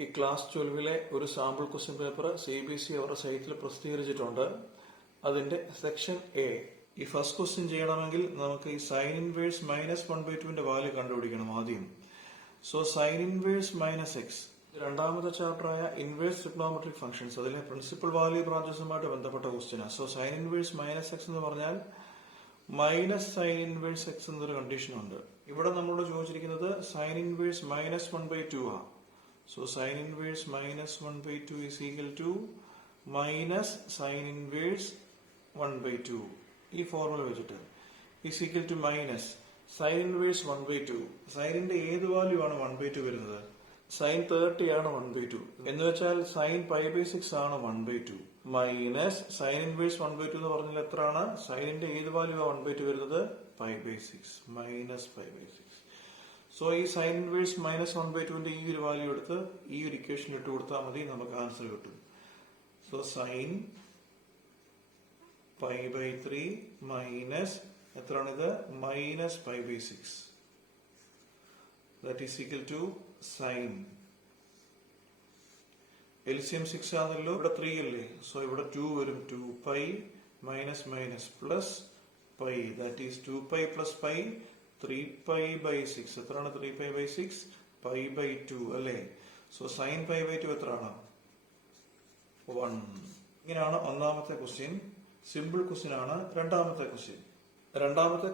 ഈ ക്ലാസ് 12-ലെ ഒരു sample question paper CBSE അവരുടെ സൈറ്റിൽ പ്രസിദ്ധീകരിച്ചിട്ടുണ്ട്. അതിന്റെ സെക്ഷൻ എ. ഈ ഫസ്റ്റ് ക്വസ്റ്റ്യൻ ചെയ്യണമെങ്കിൽ നമുക്ക് ഈ സൈൻ ഇൻവേഴ്സ് -1/2 വാല്യൂ കണ്ടുപിടിക്കണം ആദ്യം. സോ സൈൻ ഇൻവേഴ്സ് -x രണ്ടാമത്തെ ചാപ്റ്ററായ ഇൻവേഴ്സ് ട്രിഗ്നോമെട്രിക് ഫംഗ്ഷൻസ് അതിലെ പ്രിൻസിപ്പൽ വാല്യൂ ബ്രാഞ്ചസുമായിട്ട് ബന്ധപ്പെട്ട ക്വസ്റ്റ്യനാണ്. സോ സൈൻ ഇൻവേഴ്സ് -x എന്ന് പറഞ്ഞാൽ സൈൻ ഇൻവേഴ്സ് x എന്നൊരു കണ്ടീഷൻ ഉണ്ട്. ഇവിടെ നമ്മളോട് ചോദിച്ചിരിക്കുന്നത് സൈൻ ഇൻവേഴ്സ് -1/2 ആണ്. So sin inverse -1/2 is equal to minus sin inverse 1/2. ഈ ഫോർമുല വെച്ചിട്ട് is equal to minus sin inverse 1/2. സൈനിന്റെ ഏത് വാല്യൂ ആണ് 1/2 വരുന്നത്? sin 30 ആണ് 1/2 എന്ന് വെച്ചാൽ sin π/6 ആണ് 1/2 മൈനസ് sin inverse 1/2 എന്ന് പറഞ്ഞാൽ എത്രയാണ്? സൈനിന്റെ ഏത് വാല്യൂ ആണ് 1/2 വരുന്നത്? π/6 മൈനസ് π/6. സോ ഈ സൈൻ ഇൻവേഴ്സ് -1/2 ഈ ഒരു വാല്യൂ എടുത്ത് ഈ ഒരു ഇക്വേഷൻ ഇട്ട് കൊടുത്താൽ മതി, നമുക്ക് ആൻസർ കിട്ടും. സോ സൈൻ π/3 മൈനസ് എത്രയാണിത്? Minus π/6 that is equal to sine LCM 6 ആണല്ലോ, ഇവിടെ 3 അല്ലേ, സോ ഇവിടെ 2 വരും. 2π minus minus plus π that is 2π plus π 3π/6. എത്രയാണ് 3π/6? π/2 അല്ലേ. സോ സൈൻ π/2 എത്രയാണ്? 1. ഇങ്ങനെയാണ് ഒന്നാമത്തെ ക്വസ്റ്റ്യൻ. സിമ്പിൾ ക്വസ്റ്റ്യൻ ആണ്. രണ്ടാമത്തെ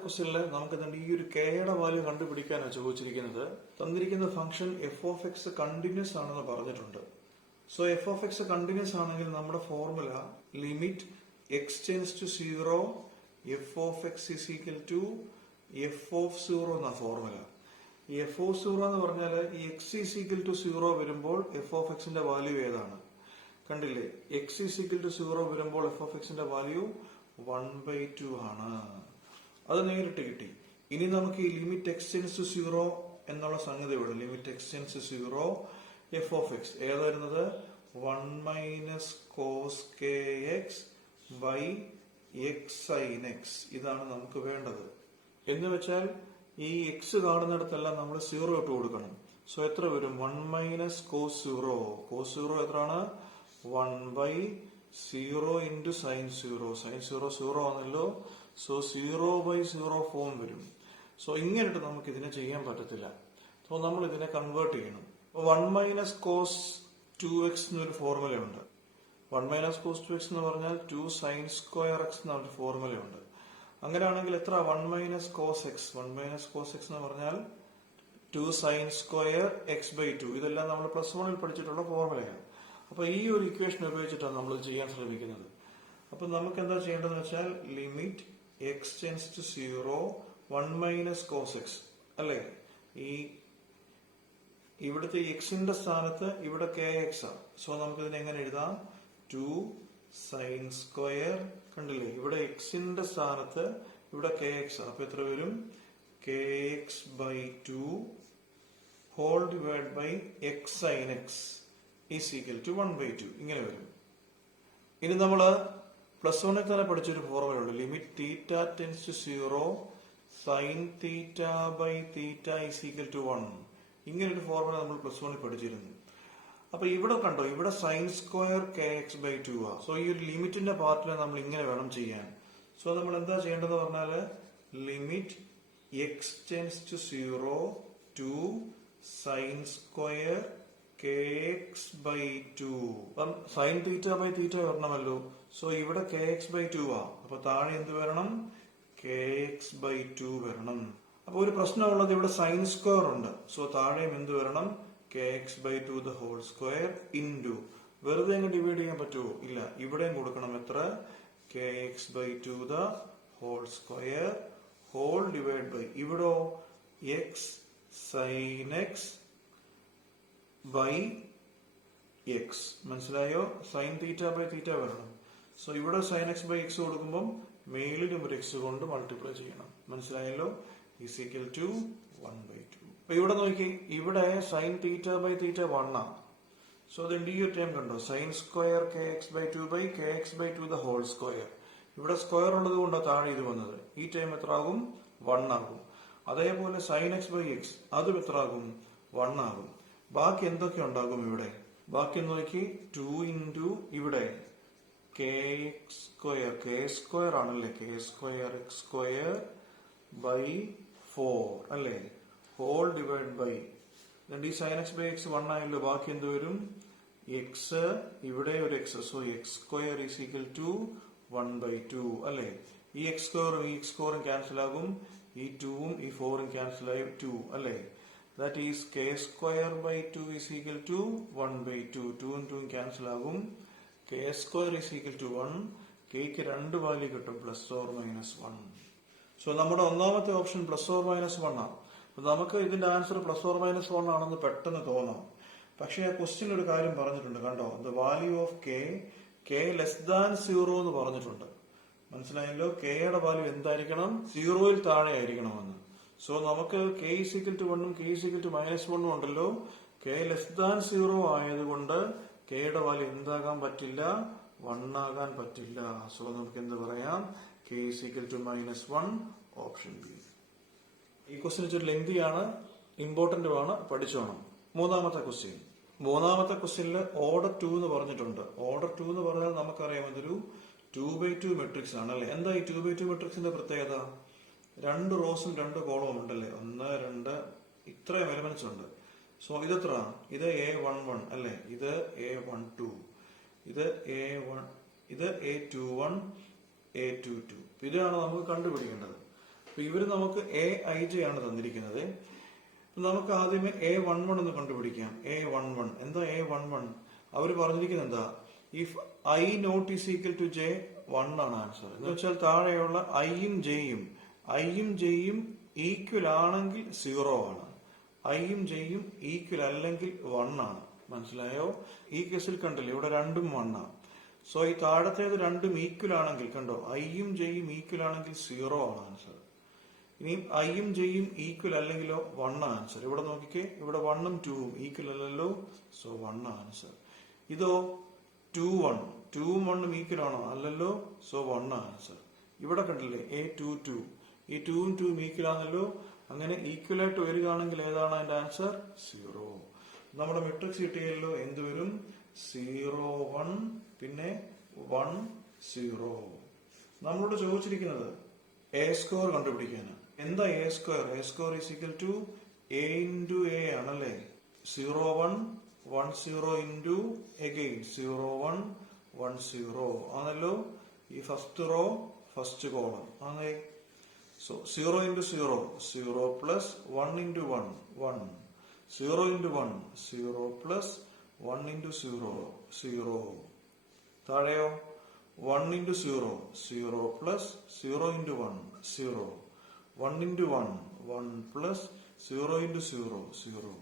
ക്വസ്റ്റ്യനിൽ നമുക്ക് ഈ ഒരു കെയുടെ വാല്യൂ കണ്ടുപിടിക്കാനാണ് ചോദിച്ചിരിക്കുന്നത്. തന്നിരിക്കുന്ന ഫംഗ്ഷൻ f(x) കണ്ടിന്യൂസ് ആണെന്ന് പറഞ്ഞിട്ടുണ്ട്. സോ f(x) കണ്ടിന്യൂസ് ആണെങ്കിൽ നമ്മുടെ formula limit x tends to 0 f(x) is equal to f(0) എന്ന ഫോർമുല. ഈ f(0) എന്ന് പറഞ്ഞാൽ ഈ x is equal to 0 വരുമ്പോൾ f(x)ന്റെ വാല്യൂ ഏതാണ്? കണ്ടില്ലേ, x is equal to 0 വരുമ്പോൾ f(x)ന്റെ വാല്യൂ 1/2 ആണ്. അത് നേരിട്ട് കിട്ടി. ഇനി നമുക്ക് ഈ ലിമിറ്റ് x ടെൻഡ്സ് ടു 0 എന്നുള്ള സംഗതി ഇവിടെ limit x tends to 0 f(x) ഏതായിരുന്നത്? 1 - cos kx x sin x. ഇതാണ് നമുക്ക് വേണ്ടത്. എന്ന് വെച്ചാൽ ഈ x കാണുന്നിടത്തെല്ലാം നമ്മൾ 0 ഇട്ട് കൊടുക്കണം. സോ എത്ര വരും? 1 - cos 0. cos 0 എത്രയാണ്? 1/0 into sin 0. sin 0 0 ആണല്ലോ. സോ 0/0 ഫോം വരും. സോ ഇങ്ങനെയിട്ട് നമുക്ക് ഇതിനെ ചെയ്യാൻ പറ്റത്തില്ല. സോ നമ്മൾ ഇതിനെ കൺവേർട്ട് ചെയ്യണം. 1 - cos 2x എന്നൊരു ഫോർമുലയുണ്ട്. 1 - cos 2x എന്ന് പറഞ്ഞാൽ 2 sin square x എന്നൊരു ഫോർമുലയുണ്ട്. അങ്ങനെയാണെങ്കിൽ എത്ര? 1 - cos x. 1 - cos x എന്ന് പറഞ്ഞാൽ 2 sin square x/2. ഇതെല്ലാം നമ്മൾ +1 പഠിച്ചിട്ടുള്ള ഫോർമുലയാണ്. അപ്പൊ ഈ ഒരു ഇക്വേഷൻ ഉപയോഗിച്ചിട്ടാണ് നമ്മൾ ചെയ്യാൻ ശ്രമിക്കുന്നത്. അപ്പൊ നമുക്ക് എന്താ ചെയ്യേണ്ടതെന്ന് വെച്ചാൽ limit x tends to 0 1 - cos x അല്ലെ. ഈ ഇവിടുത്തെ എക്സിന്റെ സ്ഥാനത്ത് ഇവിടെ kx ആണ്. സോ നമുക്ക് ഇതിനെ എങ്ങനെ എഴുതാം? 2 sin square കണ്ടില്ലേ, ഇവിടെ എക്സിന്റെ സ്ഥാനത്ത് ഇവിടെ kx ആണ്. അപ്പൊ എത്ര വരും? kx/2 whole divide by x sin x is equal to 1/2 ഇങ്ങനെ വരും. ഇനി നമ്മള് +1 തന്നെ പഠിച്ചൊരു ഫോർമുലയുണ്ട്. Limit theta tends to 0 sin θ/θ is equal to 1. ഇങ്ങനെ ഒരു ഫോർമുല നമ്മൾ +1 പഠിച്ചിരുന്നു. അപ്പൊ ഇവിടെ കണ്ടോ, ഇവിടെ sin square kx/2 ആ. സോ ഈ ഒരു ലിമിറ്റിന്റെ പാർട്ടിനെ നമ്മൾ ഇങ്ങനെ വേണം ചെയ്യാൻ. സോ നമ്മൾ എന്താ ചെയ്യേണ്ടതെന്ന് പറഞ്ഞാല് limit x tends to 0 2 sin square kx/2. അപ്പം sin θ/θ വരണമല്ലോ. സോ ഇവിടെ kx/2 ആ. അപ്പൊ താഴെ എന്ത് വരണം? kx/2 വരണം. അപ്പൊ ഒരു പ്രശ്നമുള്ളത് ഇവിടെ sin സ്ക്വയർ ഉണ്ട്. സോ താഴെയും എന്ത് വരണം? kx/2 the whole square into വെറുതെ അങ്ങ് ഡിവൈഡ് ചെയ്യാൻ പറ്റുമോ? ഇല്ല, ഇവിടെയും കൊടുക്കണം. എത്ര? kx/2 the whole square whole divide by ഇവിടോ x sin x by x. മനസ്സിലായോ? sin θ/θ വരണം. സോ ഇവിടെ sin x/x കൊടുക്കുമ്പോൾ മേളിലും ഒരു x കൊണ്ട് മൾട്ടിപ്ലൈ ചെയ്യണം. മനസ്സിലായല്ലോ? Is equal to 1/2. അപ്പൊ ഇവിടെ നോക്കി, ഇവിടെ sin θ/θ 1 ആണ്. സോ അതിന്റെ ഈ ഒരു ടൈം കണ്ടോ, sin square kx/2 by kx/2 the whole square. ഇവിടെ സ്ക്വയർ ഉള്ളത് കൊണ്ടാണ് താഴെ ഇത് വന്നത്. ഈ ടൈം എത്ര ആകും? 1 ആകും. അതേപോലെ sin x/x അതും എത്ര ആകും? 1 ആകും. ബാക്കി എന്തൊക്കെ ഉണ്ടാകും ഇവിടെ? ബാക്കി നോക്കി 2 ഇൻറ്റു ഇവിടെ k x square, k square ആണല്ലേ, k square x square by 4 അല്ലേ, ഹോൾ ഡിവൈഡ് ബൈ ഈ സൈൻ എക്സ് ബൈ എക്സ് 1 ആയല്ലോ. ബാക്കി എന്ത് വരും? എക്സ്, ഇവിടെ ഒരു x, so x square is equal to 1/2 അല്ലേ. ഈ എക്സ് സ്ക്വയറും ഈ എക്സ് സ്ക്വയറും ക്യാൻസൽ ആകും, ഈ 2ഉം ഈ 4ഉം ക്യാൻസൽ ആയി 2 അല്ലേ. That is k square by 2 is equal to 1/2. 2ഉം 2ഉം ക്യാൻസൽ ആകും. K square is equal to 1. കെക്ക് 2 വാല്യൂ കിട്ടും, പ്ലസ് ഓർ മൈനസ് 1. സോ നമ്മുടെ ഒന്നാമത്തെ ഓപ്ഷൻ പ്ലസ് ഓർ മൈനസ് 1 ആണ്. നമുക്ക് ഇതിന്റെ ആൻസർ പ്ലസ് ഓർ മൈനസ് 1 ആണെന്ന് പെട്ടെന്ന് തോന്നാം. പക്ഷെ ആ ക്വസ്റ്റ്യൻ ഒരു കാര്യം പറഞ്ഞിട്ടുണ്ട് കണ്ടോ, the value of K less than 0 എന്ന് പറഞ്ഞിട്ടുണ്ട്. മനസ്സിലായല്ലോ, കെയുടെ വാല്യൂ എന്തായിരിക്കണം? 0യിൽ താഴെ ആയിരിക്കണമെന്ന്. സോ നമുക്ക് കെ ഈസ് ഈക്വൽ ടു 1ഉം k is equal to minus 1ഉം ഉണ്ടല്ലോ. കെ ലെസ് ദാൻ 0 ആയതുകൊണ്ട് കെയുടെ വാല്യൂ എന്താകാൻ പറ്റില്ല? 1 ആകാൻ പറ്റില്ല. സോ നമുക്ക് എന്ത് പറയാം? K is equal to -1, option B. ഈ ക്വസ്റ്റ്യൻ ഇച്ചിരി ലെങ്തിയാണ്, ഇമ്പോർട്ടന്റ് ആണ്, പഠിച്ചോണം. മൂന്നാമത്തെ ക്വസ്റ്റ്യനിൽ ഓർഡർ 2 എന്ന് പറഞ്ഞിട്ടുണ്ട്. ഓർഡർ 2 എന്ന് പറഞ്ഞാൽ നമുക്കറിയാം ഇതൊരു 2/2 മെട്രിക്സ് ആണ് അല്ലെ. എന്താ ഈ 2/2 മെട്രിക്സിന്റെ പ്രത്യേകത? 2 റോസും 2 കോളവും ഉണ്ടല്ലേ, 1 2 ഇത്രയും എലമെന്റ്സ് ഉണ്ട്. സോ ഇതെത്ര? ഇത് A11 അല്ലെ, ഇത് A12, ഇത് A1, ഇത് A21, A22. ഇതാണ് നമുക്ക് കണ്ടുപിടിക്കേണ്ടത്. അപ്പൊ ഇവര് നമുക്ക് AIJ ആണ് തന്നിരിക്കുന്നത്. നമുക്ക് ആദ്യമേ A11 എന്ന് കണ്ടുപിടിക്കാം. A11 എന്താ? A11 അവര് പറഞ്ഞിരിക്കുന്നത് എന്താ? If I not is equal to J, 1 ആണ് ആൻസർ. എന്ന് വെച്ചാൽ താഴെയുള്ള ഐയും ജെയും ഈക്വൽ ആണെങ്കിൽ 0 ആണ്, ഐയും ജെയും ഈക്വൽ അല്ലെങ്കിൽ 1 ആണ്. മനസ്സിലായോ? ഈ കേസിൽ കണ്ടില്ലേ, ഇവിടെ രണ്ടും 1 ആണ്. സോ ഈ താഴത്തേത് രണ്ടും ഈക്വൽ ആണെങ്കിൽ കണ്ടോ, ഐയും ജെയും ഈക്വൽ ആണെങ്കിൽ 0 ആണ് ആൻസർ. ഇനിയും ഐയും ജെയും ഈക്വൽ അല്ലെങ്കിലോ 1 ആൻസർ. ഇവിടെ നോക്കിക്കേ, ഇവിടെ 1ഉം 2ഉം ഈക്വൽ അല്ലല്ലോ, സോ 1 ആൻസർ. ഇതോ 2-1, 2ഉം 1ഉം ഈക്വൽ ആണോ? അല്ലല്ലോ, സോ 1 ആൻസർ. ഇവിടെ കണ്ടില്ലേ A22, ഈ 2ഉം 2ഉം ഈക്വൽ ആണല്ലോ. അങ്ങനെ ഈക്വൽ ആയിട്ട് വരികയാണെങ്കിൽ ഏതാണ് അതിന്റെ ആൻസർ? 0. നമ്മുടെ മെട്രിക്സ് കിട്ടിയല്ലോ, എന്ത് വരും? 0 1 പിന്നെ 1 0. നമ്മളോട് ചോദിച്ചിരിക്കുന്നത് എ സ്ക്വയർ കണ്ടുപിടിക്കാനാണ്. എന്താ a square? A square is equal to a into a ആണല്ലേ. 0 1 1 0 ഇൻറ്റു അഗെയിൻ 0 1 1 0 ആണല്ലോ. ഈ ഫസ്റ്റ് റോ ഫസ്റ്റ് കോളം ആണേ. So 0 into 0 0 plus 1 into 1 1, 0 into 1 0 plus 1 into 0 0. താഴെയോ 1 into 0 0 plus 0 into 1 0, 1 into 1 1 plus 0 into 0 0.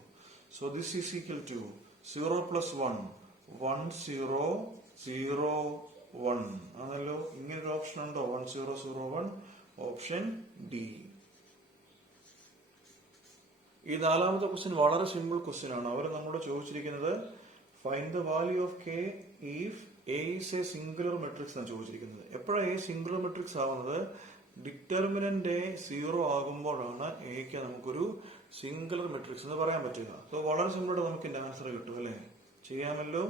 So this is equal to 0 plus 1 1 0 0 1 ആണല്ലോ. ഇങ്ങനൊരു option ഉണ്ടോ? 1 0 0 1, option D. ഈ നാലാമത്തെ ക്വസ്റ്റ്യൻ വളരെ സിമ്പിൾ ക്വസ്റ്റ്യൻ ആണ്. അവർ നമ്മളോട് ചോദിച്ചിരിക്കുന്നത് find the value of K if A is A singular matrix ആണ് ചോദിച്ചിരിക്കുന്നത്. എപ്പോഴാണ് എ സിംഗുലർ മെട്രിക്സ് ആവുന്നത്? ഡിറ്റർമിനന്റ് എ 0 ആകുമ്പോഴാണ് എക്ക് നമുക്കൊരു സിംഗുലർ മെട്രിക്സ് എന്ന് പറയാൻ പറ്റുക. സോ വളരെ സിമ്പിൾ നമുക്ക് ഇതിന്റെ ആൻസർ കിട്ടും അല്ലെ. ചെയ്യാമല്ലോ.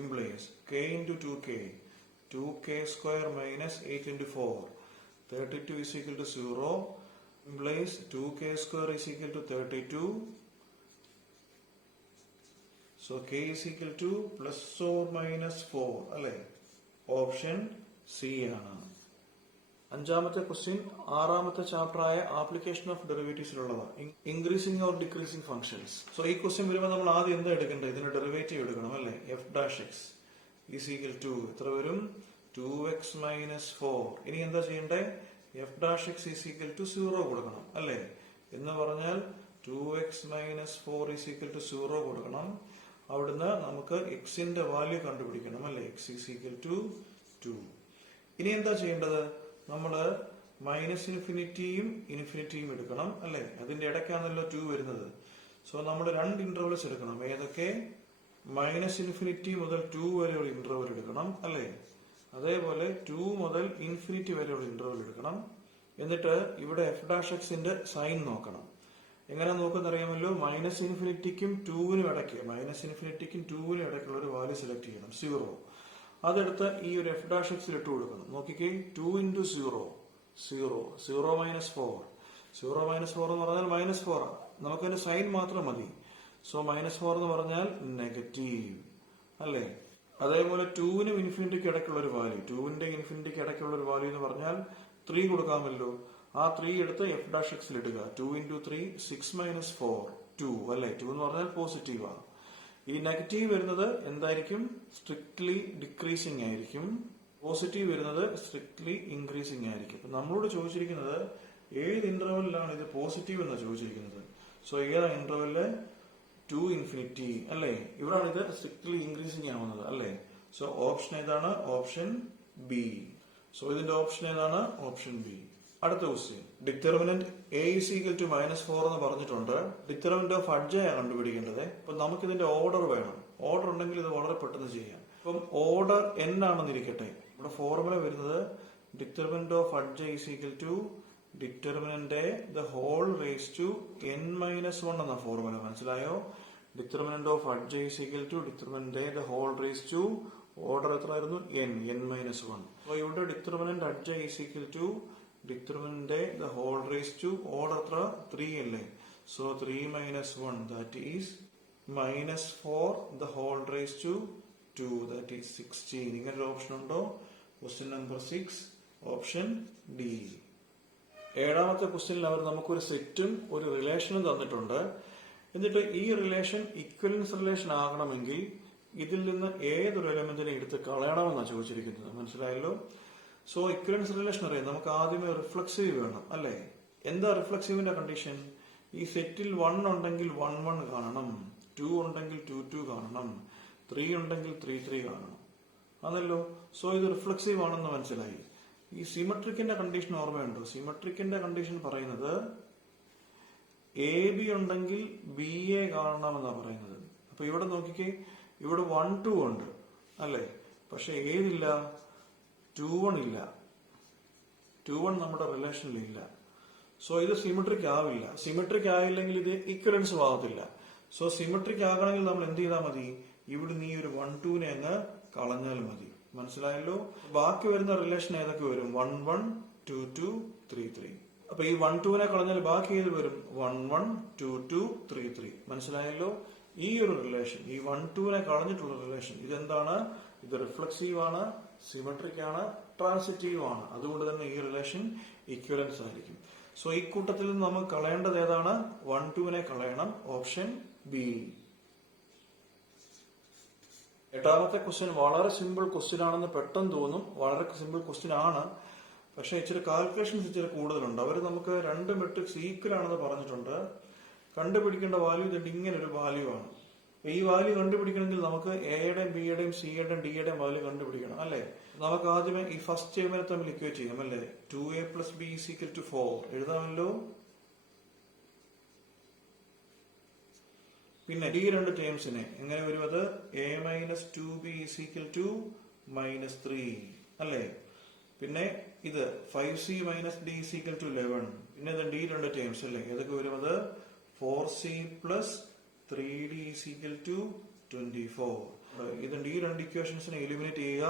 Implies k into 2k, 2k square minus 8 into 4, 32 is equal to 0. Implies 2k square is equal to 32. So k is equal to plus or minus 4 അല്ലെ. ഓപ്ഷൻ സി ആണ്. അഞ്ചാമത്തെ ക്വസ്റ്റ്യൻ ആറാമത്തെ ചാപ്റ്റർ ആയ ആപ്ലിക്കേഷൻ ഓഫ് ഡെറിവേറ്റീവ്സിലുള്ളതാണ്. Increasing or decreasing functions. So ഈ question വരുമ്പോൾ നമ്മൾ ആദ്യം എന്താ എടുക്കേണ്ടത്? ഇതിന്റെ ഡെറിവേറ്റീവ് എടുക്കണം അല്ലെ. F dash x is equal to എത്ര വരും? 2x minus 4. ഇനി എന്താ ചെയ്യണ്ടേ? F dash x is equal to 0 കൊടുക്കണം അല്ലെ. എന്ന് പറഞ്ഞാൽ 2x minus 4 is equal to 0 കൊടുക്കണം. അവിടുന്ന് നമുക്ക് എക്സിന്റെ വാല്യൂ കണ്ടുപിടിക്കണം അല്ലെ. X is equal to 2. ഇനി എന്താ ചെയ്യേണ്ടത്? നമ്മള് മൈനസ് ഇൻഫിനിറ്റിയും ഇൻഫിനിറ്റിയും എടുക്കണം അല്ലെ. അതിന്റെ ഇടയ്ക്കാണല്ലോ 2 വരുന്നത്. സോ നമ്മൾ 2 ഇന്റർവൽസ് എടുക്കണം. ഏതൊക്കെ? മൈനസ് ഇൻഫിനിറ്റി മുതൽ 2 വരെയുള്ള ഇന്റർവൽ എടുക്കണം അല്ലെ. അതേപോലെ 2 മുതൽ ഇൻഫിനിറ്റി വരെയുള്ള ഇന്റർവൽ എടുക്കണം. എന്നിട്ട് ഇവിടെ എഫ് ഡാഷ് എക്സിന്റെ സൈൻ നോക്കണം. എങ്ങനെ നോക്കുന്ന അറിയാമല്ലോ, മൈനസ് ഇൻഫിനിറ്റിക്കും ടൂവിനും ഇടയ്ക്കുള്ള ഒരു വാല്യൂ സെലക്ട് ചെയ്യണം, 0. അതെടുത്ത് ഈ ഒരു എഫ് ഡാഷ് എക്സിൽ ഇട്ട് കൊടുക്കണം. നോക്കിക്കേ, 2 into 0 0 0 minus 4 0 minus 4 എന്ന് പറഞ്ഞാൽ -4 ആണ്. നമുക്കതിന്റെ സൈൻ മാത്രം മതി. സോ -4 എന്ന് പറഞ്ഞാൽ നെഗറ്റീവ് അല്ലേ. അതേപോലെ 2വിനും ഇൻഫിനിറ്റിക്ക് ഇടയ്ക്കുള്ള ഒരു വാല്യൂ, 2വിന്റെ ഇൻഫിനിറ്റിക്ക് ഇടയ്ക്കുള്ള ഒരു വാല്യൂ എന്ന് പറഞ്ഞാൽ 3 കൊടുക്കാമല്ലോ. ആ 3 എടുത്ത് എഫ് ഡാഷ് എക്സിൽ ഇടുക. 2 into 3 6 minus 4 2 അല്ലെ. 2 എന്ന് പറഞ്ഞാൽ പോസിറ്റീവ് ആണ്. ഈ നെഗറ്റീവ് വരുന്നത് എന്തായിരിക്കും? സ്ട്രിക്ട്ലി ഡിക്രീസിങ് ആയിരിക്കും. പോസിറ്റീവ് വരുന്നത് സ്ട്രിക്ട്ലി ഇൻക്രീസിങ് ആയിരിക്കും. അപ്പൊ നമ്മളോട് ചോദിച്ചിരിക്കുന്നത് ഏത് ഇന്റർവെല്ലിലാണ് ഇത് പോസിറ്റീവ് എന്ന് ചോദിച്ചിരിക്കുന്നത്. സോ ഏതാ ഇന്റർവെല്ല്? 2 ഇൻഫിനിറ്റി അല്ലെ. ഇവിടാണ് ഇത് സ്ട്രിക്ട്ലി ഇൻക്രീസിങ് ആവുന്നത് അല്ലെ. സോ ഓപ്ഷൻ ഏതാണ്? Option B. സോ ഇതിന്റെ ഓപ്ഷൻ ഏതാണ്? Option B. അടുത്ത question, determinant a is equal to -4 എന്ന് പറഞ്ഞിട്ടുണ്ട്. ഡിറ്റർമിനന്റ് ഓഫ് അഡ്ജയാണ് കണ്ടുപിടിക്കേണ്ടത്. അപ്പൊ നമുക്ക് ഇതിന്റെ ഓർഡർ വേണം. ഓർഡർ ഉണ്ടെങ്കിൽ ഇത് വളരെ പെട്ടെന്ന് ചെയ്യാം. അപ്പം ഓർഡർ n ആണെന്നിരിക്കട്ടെ. ഇവിടെ ഫോർമുല വരുന്നത് determinant of adj is equal to determinant the whole raise to n-1 എന്ന ഫോർമുല. മനസ്സിലായോ? Determinant of adj is equal to determinant the whole raise to order എത്രയായിരുന്നു? n-1. അപ്പൊ ഇവിടെ determinant adj is equal to determinant the whole raise to order എത്ര? 3 അല്ലേ. So 3 minus 1 that is -4 the whole raise to 2 that is 16. ഇങ്ങനെ ഒരു option ഉണ്ടോ? Question number 6 option D. ഏഴാമത്തെ ക്വസ്റ്റ്യനിൽ അവർ നമുക്കൊരു സെറ്റും ഒരു റിലേഷനും തന്നിട്ടുണ്ട്. എന്നിട്ട് ഈ റിലേഷൻ ഇക്വലൻസ് റിലേഷൻ ആകണമെങ്കിൽ ഇതിൽ നിന്ന് ഏതൊരു എലമെന്റിനെ എടുത്ത് കളയണമെന്നാണ് ചോദിച്ചിരിക്കുന്നത്. മനസ്സിലായല്ലോ? സോ ഇക്വലൻസ് റിലേഷൻ അറിയാം. നമുക്ക് ആദ്യമേ റിഫ്ലക്സീവ് വേണം അല്ലെ. എന്താ റിഫ്ലക്സീവിന്റെ കണ്ടീഷൻ? ഈ സെറ്റിൽ 1 ഉണ്ടെങ്കിൽ 1 1 കാണണം, 2 ഉണ്ടെങ്കിൽ 2 2 കാണണം, 3 ഉണ്ടെങ്കിൽ 3 3 കാണണം ആണല്ലോ. സോ ഇത് റിഫ്ലക്സീവ് ആണെന്ന് മനസ്സിലായി. ഈ സിമെട്രിക്കിന്റെ കണ്ടീഷൻ ഓർമ്മയുണ്ടോ? സിമെട്രിക്കിന്റെ കണ്ടീഷൻ പറയുന്നത് എ ബി ഉണ്ടെങ്കിൽ ബി എ കാണണമെന്നാണ് പറയുന്നത്. അപ്പൊ ഇവിടെ നോക്കിക്കേ, ഇവിടെ 1 2 ഉണ്ട് അല്ലെ. പക്ഷെ ഏതില്ല? 2 1 ഇല്ല. 2 1 നമ്മുടെ റിലേഷനിൽ ഇല്ല. സോ ഇത് സിമെട്രിക് ആവില്ല. സിമെട്രിക് ആയില്ലെങ്കിൽ ഇത് ഇക്വലൻസും ആകത്തില്ല. സോ സിമെട്രിക് ആകണമെങ്കിൽ നമ്മൾ എന്ത് ചെയ്താൽ മതി? ഇവിടെ നീ ഒരു 1 2 അങ്ങ് കളഞ്ഞാൽ മതി. മനസ്സിലായല്ലോ? ബാക്കി വരുന്ന റിലേഷൻ ഏതൊക്കെ വരും? 1 1 2 2 3 3. അപ്പൊ ഈ 1 2 കളഞ്ഞാൽ ബാക്കി ഏത് വരും? 1 1 2 2 3 3. മനസ്സിലായല്ലോ? ഈ ഒരു റിലേഷൻ, ഈ 1 2 കളഞ്ഞിട്ടുള്ള റിലേഷൻ ഇതെന്താണ്? ഇത് റിഫ്ലക്സീവ് ആണ്, സിമെട്രിക് ആണ്, ട്രാൻസിറ്റീവ് ആണ്. അതുകൊണ്ട് തന്നെ ഈ റിലേഷൻ ഇക്വലൻസ് ആയിരിക്കും. സോ ഈ കൂട്ടത്തിൽ നിന്ന് നമുക്ക് കളയേണ്ടത് ഏതാണ്? 1 2 കളയണം. Option B. എട്ടാമത്തെ ക്വസ്റ്റ്യൻ വളരെ സിമ്പിൾ ക്വസ്റ്റ്യൻ ആണെന്ന് പെട്ടെന്ന് തോന്നും. വളരെ സിമ്പിൾ ക്വസ്റ്റ്യൻ ആണ്. പക്ഷെ ഇച്ചിരി കാൽക്കുലേഷൻസ് ഇച്ചിരി കൂടുതലുണ്ട്. അവർ നമുക്ക് 2 മെട്രിക്സ് ഈക്വൽ ആണെന്ന് പറഞ്ഞിട്ടുണ്ട്. കണ്ടുപിടിക്കേണ്ട വാല്യൂ ഇതിന്റെ ഇങ്ങനെ ഒരു വാല്യൂ ആണ്. ഈ വാല്യൂ കണ്ടുപിടിക്കണമെങ്കിൽ നമുക്ക് എയുടെയും ബിയുടെയും സിയുടെയും ഡിയുടെയും വാല്യൂ കണ്ടുപിടിക്കണം അല്ലെ. നമുക്ക് ആദ്യമേ ഈ ഫസ്റ്റ് ടേമിനെ തമ്മിൽ ഇക്വേറ്റ് ചെയ്യാം അല്ലെ. 2a + b = 4 എഴുതാമല്ലോ. പിന്നെ ഈ രണ്ട് ടേംസിനെ എങ്ങനെ വരും? അത് a - 2b = -3 അല്ലെ. പിന്നെ ഇത് 5c - d = 11. പിന്നെ ഈ രണ്ട് ടേംസ് അല്ലെ, ഏതൊക്കെ വരും? അത് 4c + 3d = 24. ഇതിന്റെ ഈ രണ്ട് ഇക്വേഷൻസിനെ എലിമിനേറ്റ് ചെയ്യുക,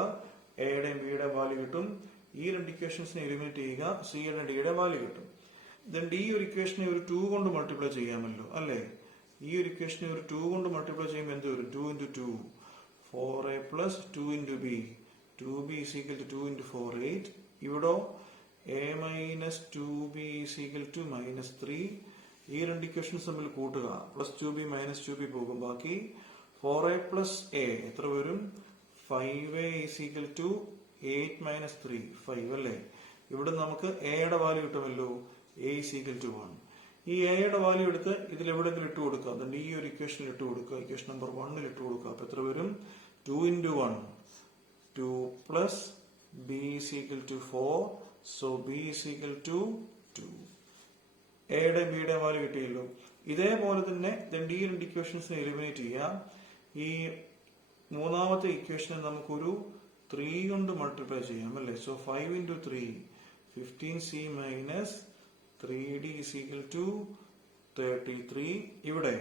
എയുടെയും ബിയുടെയും വാല്യൂ കിട്ടും. ഈ രണ്ട് ഇക്വേഷൻസിനെ എലിമിനേറ്റ് ചെയ്യുക, സിയുടെയും ഡിയുടെയും വാല്യൂ കിട്ടും. ഇതിന്റെ ഈ ഒരു ഇക്വേഷനെ ഒരു 2 കൊണ്ട് മൾട്ടിപ്ലൈ ചെയ്യാമല്ലോ അല്ലെ. ഈ ഒരു ഇക്വേഷനെ ഒരു 2 കൊണ്ട് മൾട്ടിപ്ലൈ ചെയ്യുമ്പോൾ എന്ത് വരും? 2 × 2 4a + 2 × b 2b = 2 × 4 8. ഇവിടെ a - 2b = -3. ഈ രണ്ട് ഇക്വേഷൻസ് തമ്മിൽ കൂട്ടുക, +2b - 2b പോകും. ബാക്കി 4a + a എത്ര വരും? 5a = 8 - 3 5 അല്ലേ. ഇവിടെ നമുക്ക് എയുടെ വാല്യൂ കിട്ടുമല്ലോ. a = 1. ഈ എയുടെ വാല്യൂ എടുത്ത് ഇതിൽ എവിടെയെങ്കിലും ഇട്ട് കൊടുക്കുക. അതുകൊണ്ട് ഈ ഒരു ഇക്വേഷനിൽ ഇട്ട് കൊടുക്കുക, ഇക്വേഷൻ നമ്പർ 1 ഇട്ട് കൊടുക്കുക. അപ്പൊ എത്ര വരും? 2 × 1 2 + b = 4. So b = 2. എയുടെ ബിയുടെ വാല്യൂ കിട്ടിയല്ലോ. ഇതേപോലെ തന്നെ ഈ രണ്ട് ഇക്വേഷൻസിനെ എലിമിനേറ്റ് ചെയ്യാം. ഈ മൂന്നാമത്തെ ഇക്വേഷനെ നമുക്കൊരു 3 കൊണ്ട് മൾട്ടിപ്ലൈ ചെയ്യാം അല്ലെ. So 5 × 3 15c - 3d = 33. ഇവിടെ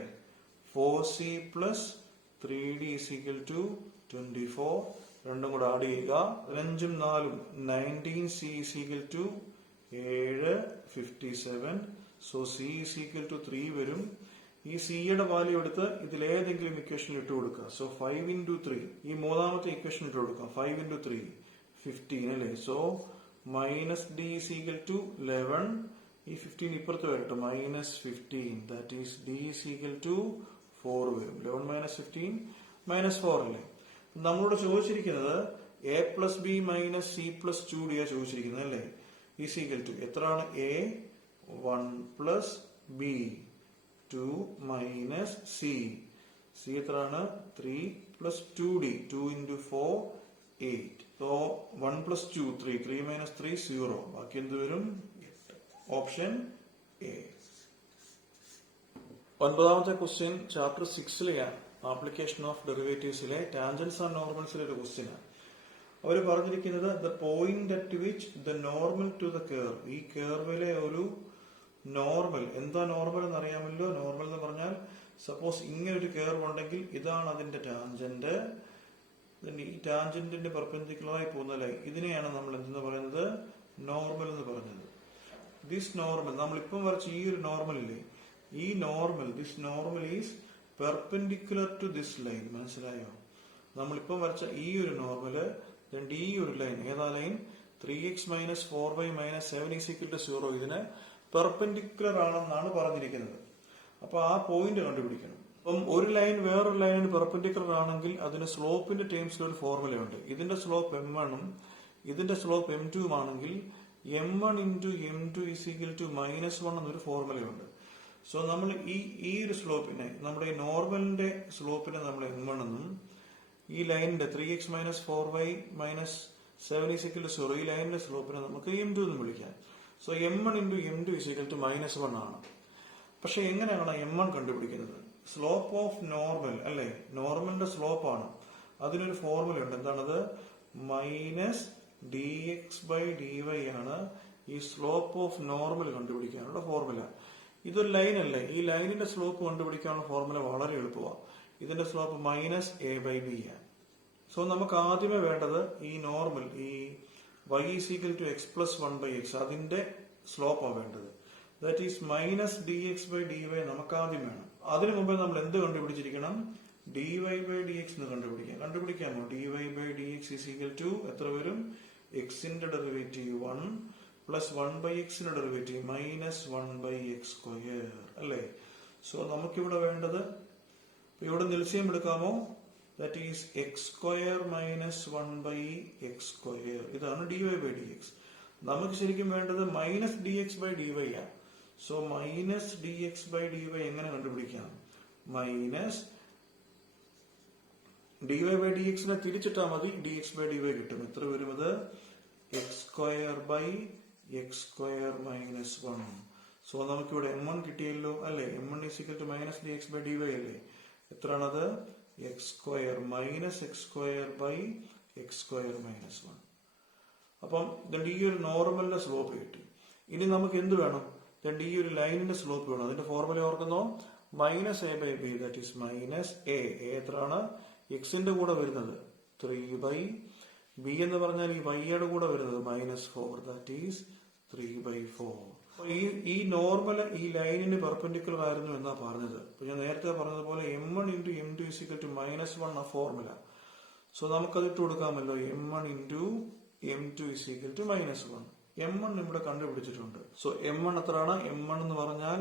4c plus 3d is equal to 24. രണ്ടും കൂടെ ആഡ് ചെയ്യുക. 5ഉം 4ഉം 19c is equal to 7 57. So c is equal to 3 വരും. ഈ സിയുടെ വാല്യൂ എടുത്ത് ഇതിലേതെങ്കിലും ഇക്വേഷനിൽ ഇട്ട് കൊടുക്കുക. സോ 5 into 3 ഈ മൂന്നാമത്തെ ഇക്വേഷൻ ഇട്ട് കൊടുക്കാം. 5 into 3 15 അല്ലേ. So minus D is equal to 11. ഈ 15 ഇപ്പുറത്ത് വരട്ടെ. Minus 15 that is D is equal to 4 വരും. 11 മൈനസ് 15 മൈനസ് 4 അല്ലേ. നമ്മളോട് ചോദിച്ചിരിക്കുന്നത് a plus b minus c plus 2d ചോദിച്ചിരിക്കുന്നത് അല്ലേ. ഈസ് ഈക്വൽ ടു എത്രയാണ്? A 1 plus b 2 minus c. C എത്രയാണ്? 3 plus 2d 2 into 4 8. So 1 plus 2 3 3 minus 3 0. ബാക്കി എന്ത് വരും? Option A. 9ാമത്തെ ക്വസ്റ്റ്യൻ ചാപ്റ്റർ 6-ലെയാണ്. ആപ്ലിക്കേഷൻ ഓഫ് ഡെറിവേറ്റീവ്സിലെ ടാൻജൻസ് ആൻഡ് നോർമൽസിലെ ഒരു ക്വസ്റ്റ്യനാണ്. അവർ പറഞ്ഞിരിക്കുന്നത് the point at which the normal to the curve. ഈ കേർവിലെ ഒരു നോർമൽ. എന്താ നോർമൽ എന്ന് അറിയാമല്ലോ. നോർമൽ എന്ന് പറഞ്ഞാൽ സപ്പോസ് ഇങ്ങനെ ഒരു കേർവ് ഉണ്ടെങ്കിൽ ഇതാണ് അതിന്റെ ടാൻജന്റ്. ഈ ടാൻജന്റിന്റെ പെർപെൻഡിക്കുലറായി പോകുന്ന ലൈൻ, ഇതിനെയാണ് നമ്മൾ എന്തെന്ന് പറയുന്നത്? നോർമൽ എന്ന് പറഞ്ഞത്. ദിസ് നോർമൽ നമ്മളിപ്പം വരച്ച ഈ ഒരു നോർമൽ ഇല്ലേ, ഈ normal this normal is perpendicular to this line. മനസ്സിലായോ? നമ്മളിപ്പം വരച്ച ഈ ഒരു നോർമല് ഈ ഒരു ലൈൻ, ഏതാ line? 3x minus 4y minus 7 is equal to 0 ഇതിന് പെർപെൻഡിക്കുലർ ആണെന്നാണ് പറഞ്ഞിരിക്കുന്നത്. അപ്പൊ ആ പോയിന്റ് കണ്ടുപിടിക്കണം. അപ്പം ഒരു ലൈൻ വേറൊരു ലൈനിന് പെർപെൻഡിക്കുലർ ആണെങ്കിൽ അതിന് സ്ലോപ്പിന്റെ ടേംസിൽ ഒരു ഫോർമുലയുണ്ട്. ഇതിന്റെ സ്ലോപ്പ് m1 ഉം ഇതിന്റെ സ്ലോപ്പ് m2 ഉം ആണെങ്കിൽ m1 into m2 is equal to -1 എന്നൊരു ഫോർമുലയുണ്ട്. സോ നമ്മൾ ഈ ഒരു സ്ലോപ്പിനെ, നമ്മുടെ ഈ നോർമലിന്റെ സ്ലോപ്പിനെ നമ്മൾ m1 എന്നും ഈ ലൈനിന്റെ 3x minus 4y minus 7 is equal to 0 ഈ ലൈനിന്റെ സ്ലോപ്പിനെ നമുക്ക് m2 എന്നും വിളിക്കാം. So m1 into m2 is equal to -1 ആണ്. പക്ഷെ എങ്ങനെയാണ് m1 കണ്ടുപിടിക്കുന്നത്? സ്ലോപ്പ് ഓഫ് നോർമൽ അല്ലെ, നോർമലിന്റെ സ്ലോപ്പ് ആണ്. അതിനൊരു ഫോർമുല ഉണ്ട്. എന്താണത്? -dx/dy ആണ് ഈ സ്ലോപ്പ് ഓഫ് നോർമൽ കണ്ടുപിടിക്കാനുള്ള ഫോർമുല. ഇതൊരു ലൈൻ അല്ലേ, ഈ ലൈനിന്റെ സ്ലോപ്പ് കണ്ടുപിടിക്കാനുള്ള ഫോർമുല വളരെ എളുപ്പമാണ്. ഇതിന്റെ സ്ലോപ്പ് -a/b ആണ്. സോ നമുക്ക് ആദ്യമേ വേണ്ടത് ഈ നോർമൽ, ഈ y is equal to x plus 1/x അതിന്റെ സ്ലോപ്പാണ് വേണ്ടത്. ദാറ്റ് ഈസ് -dx/dy നമുക്ക് ആദ്യം വേണം. അതിനു മുമ്പേ നമ്മൾ എന്ത് കണ്ടുപിടിച്ചിരിക്കണം? dy/dx എന്ന് കണ്ടുപിടിക്കാമോ? dy/dx is equal to എത്ര വരും? xന്റെ ഡെറിവേറ്റീവ് 1 പ്ലസ് 1/xന്റെ ഡെറിവേറ്റീവ് -1/x² അല്ലേ. സോ നമുക്കിവിടെ വേണ്ടത്, ഇവിടെ എൽസിയം എടുക്കാമോ? That is x² minus 1/x². ഇതാണ് dy/dx. നമുക്ക് ശരിക്കും വേണ്ടത് -dx/dy ആണ്. സോ -dx/dy എങ്ങനെ കണ്ടുപിടിക്കാം? dy/dxനെ തിരിച്ചിട്ടാൽ മതി, dx/dy കിട്ടും. എത്ര വരും അത്? x² minus 1. സോ നമുക്കിവിടെ m1 കിട്ടിയല്ലോ അല്ലെ. m1 is equal to -dx/dy അല്ലേ. എത്രയാണത്? x² x² minus 1. അപ്പം ഈ ഒരു നോർമലിന്റെ സ്ലോപ്പ് കിട്ടി. ഇനി നമുക്ക് എന്ത് വേണം? ഈ ഒരു ലൈനിന്റെ സ്ലോപ്പ് വേണം. അതിന്റെ ഫോർമുല ഓർക്കുന്നോ? -a/b that is -a. എത്രയാണ്? എക്സിന്റെ കൂടെ വരുന്നത് 3/b എന്ന് പറഞ്ഞാൽ ഈ വൈയുടെ കൂടെ വരുന്നത് -4 ദാറ്റ് ഈസ് 3/4. ഈ നോർമൽ ഈ ലൈനിന് പെർപെൻഡിക്കുലർ ആയിരുന്നു എന്നാ പറഞ്ഞത്. അപ്പൊ ഞാൻ നേരത്തെ പറഞ്ഞതുപോലെ m1 into m2 is equal to -1 ആ ഫോർമുല. സോ നമുക്കത് ഇട്ട് കൊടുക്കാമല്ലോ. m1 into m2 is equal to -1. m1 ഇവിടെ കണ്ടുപിടിച്ചിട്ടുണ്ട്. സോ m1 എത്രയാണ്? m1 എന്ന് പറഞ്ഞാൽ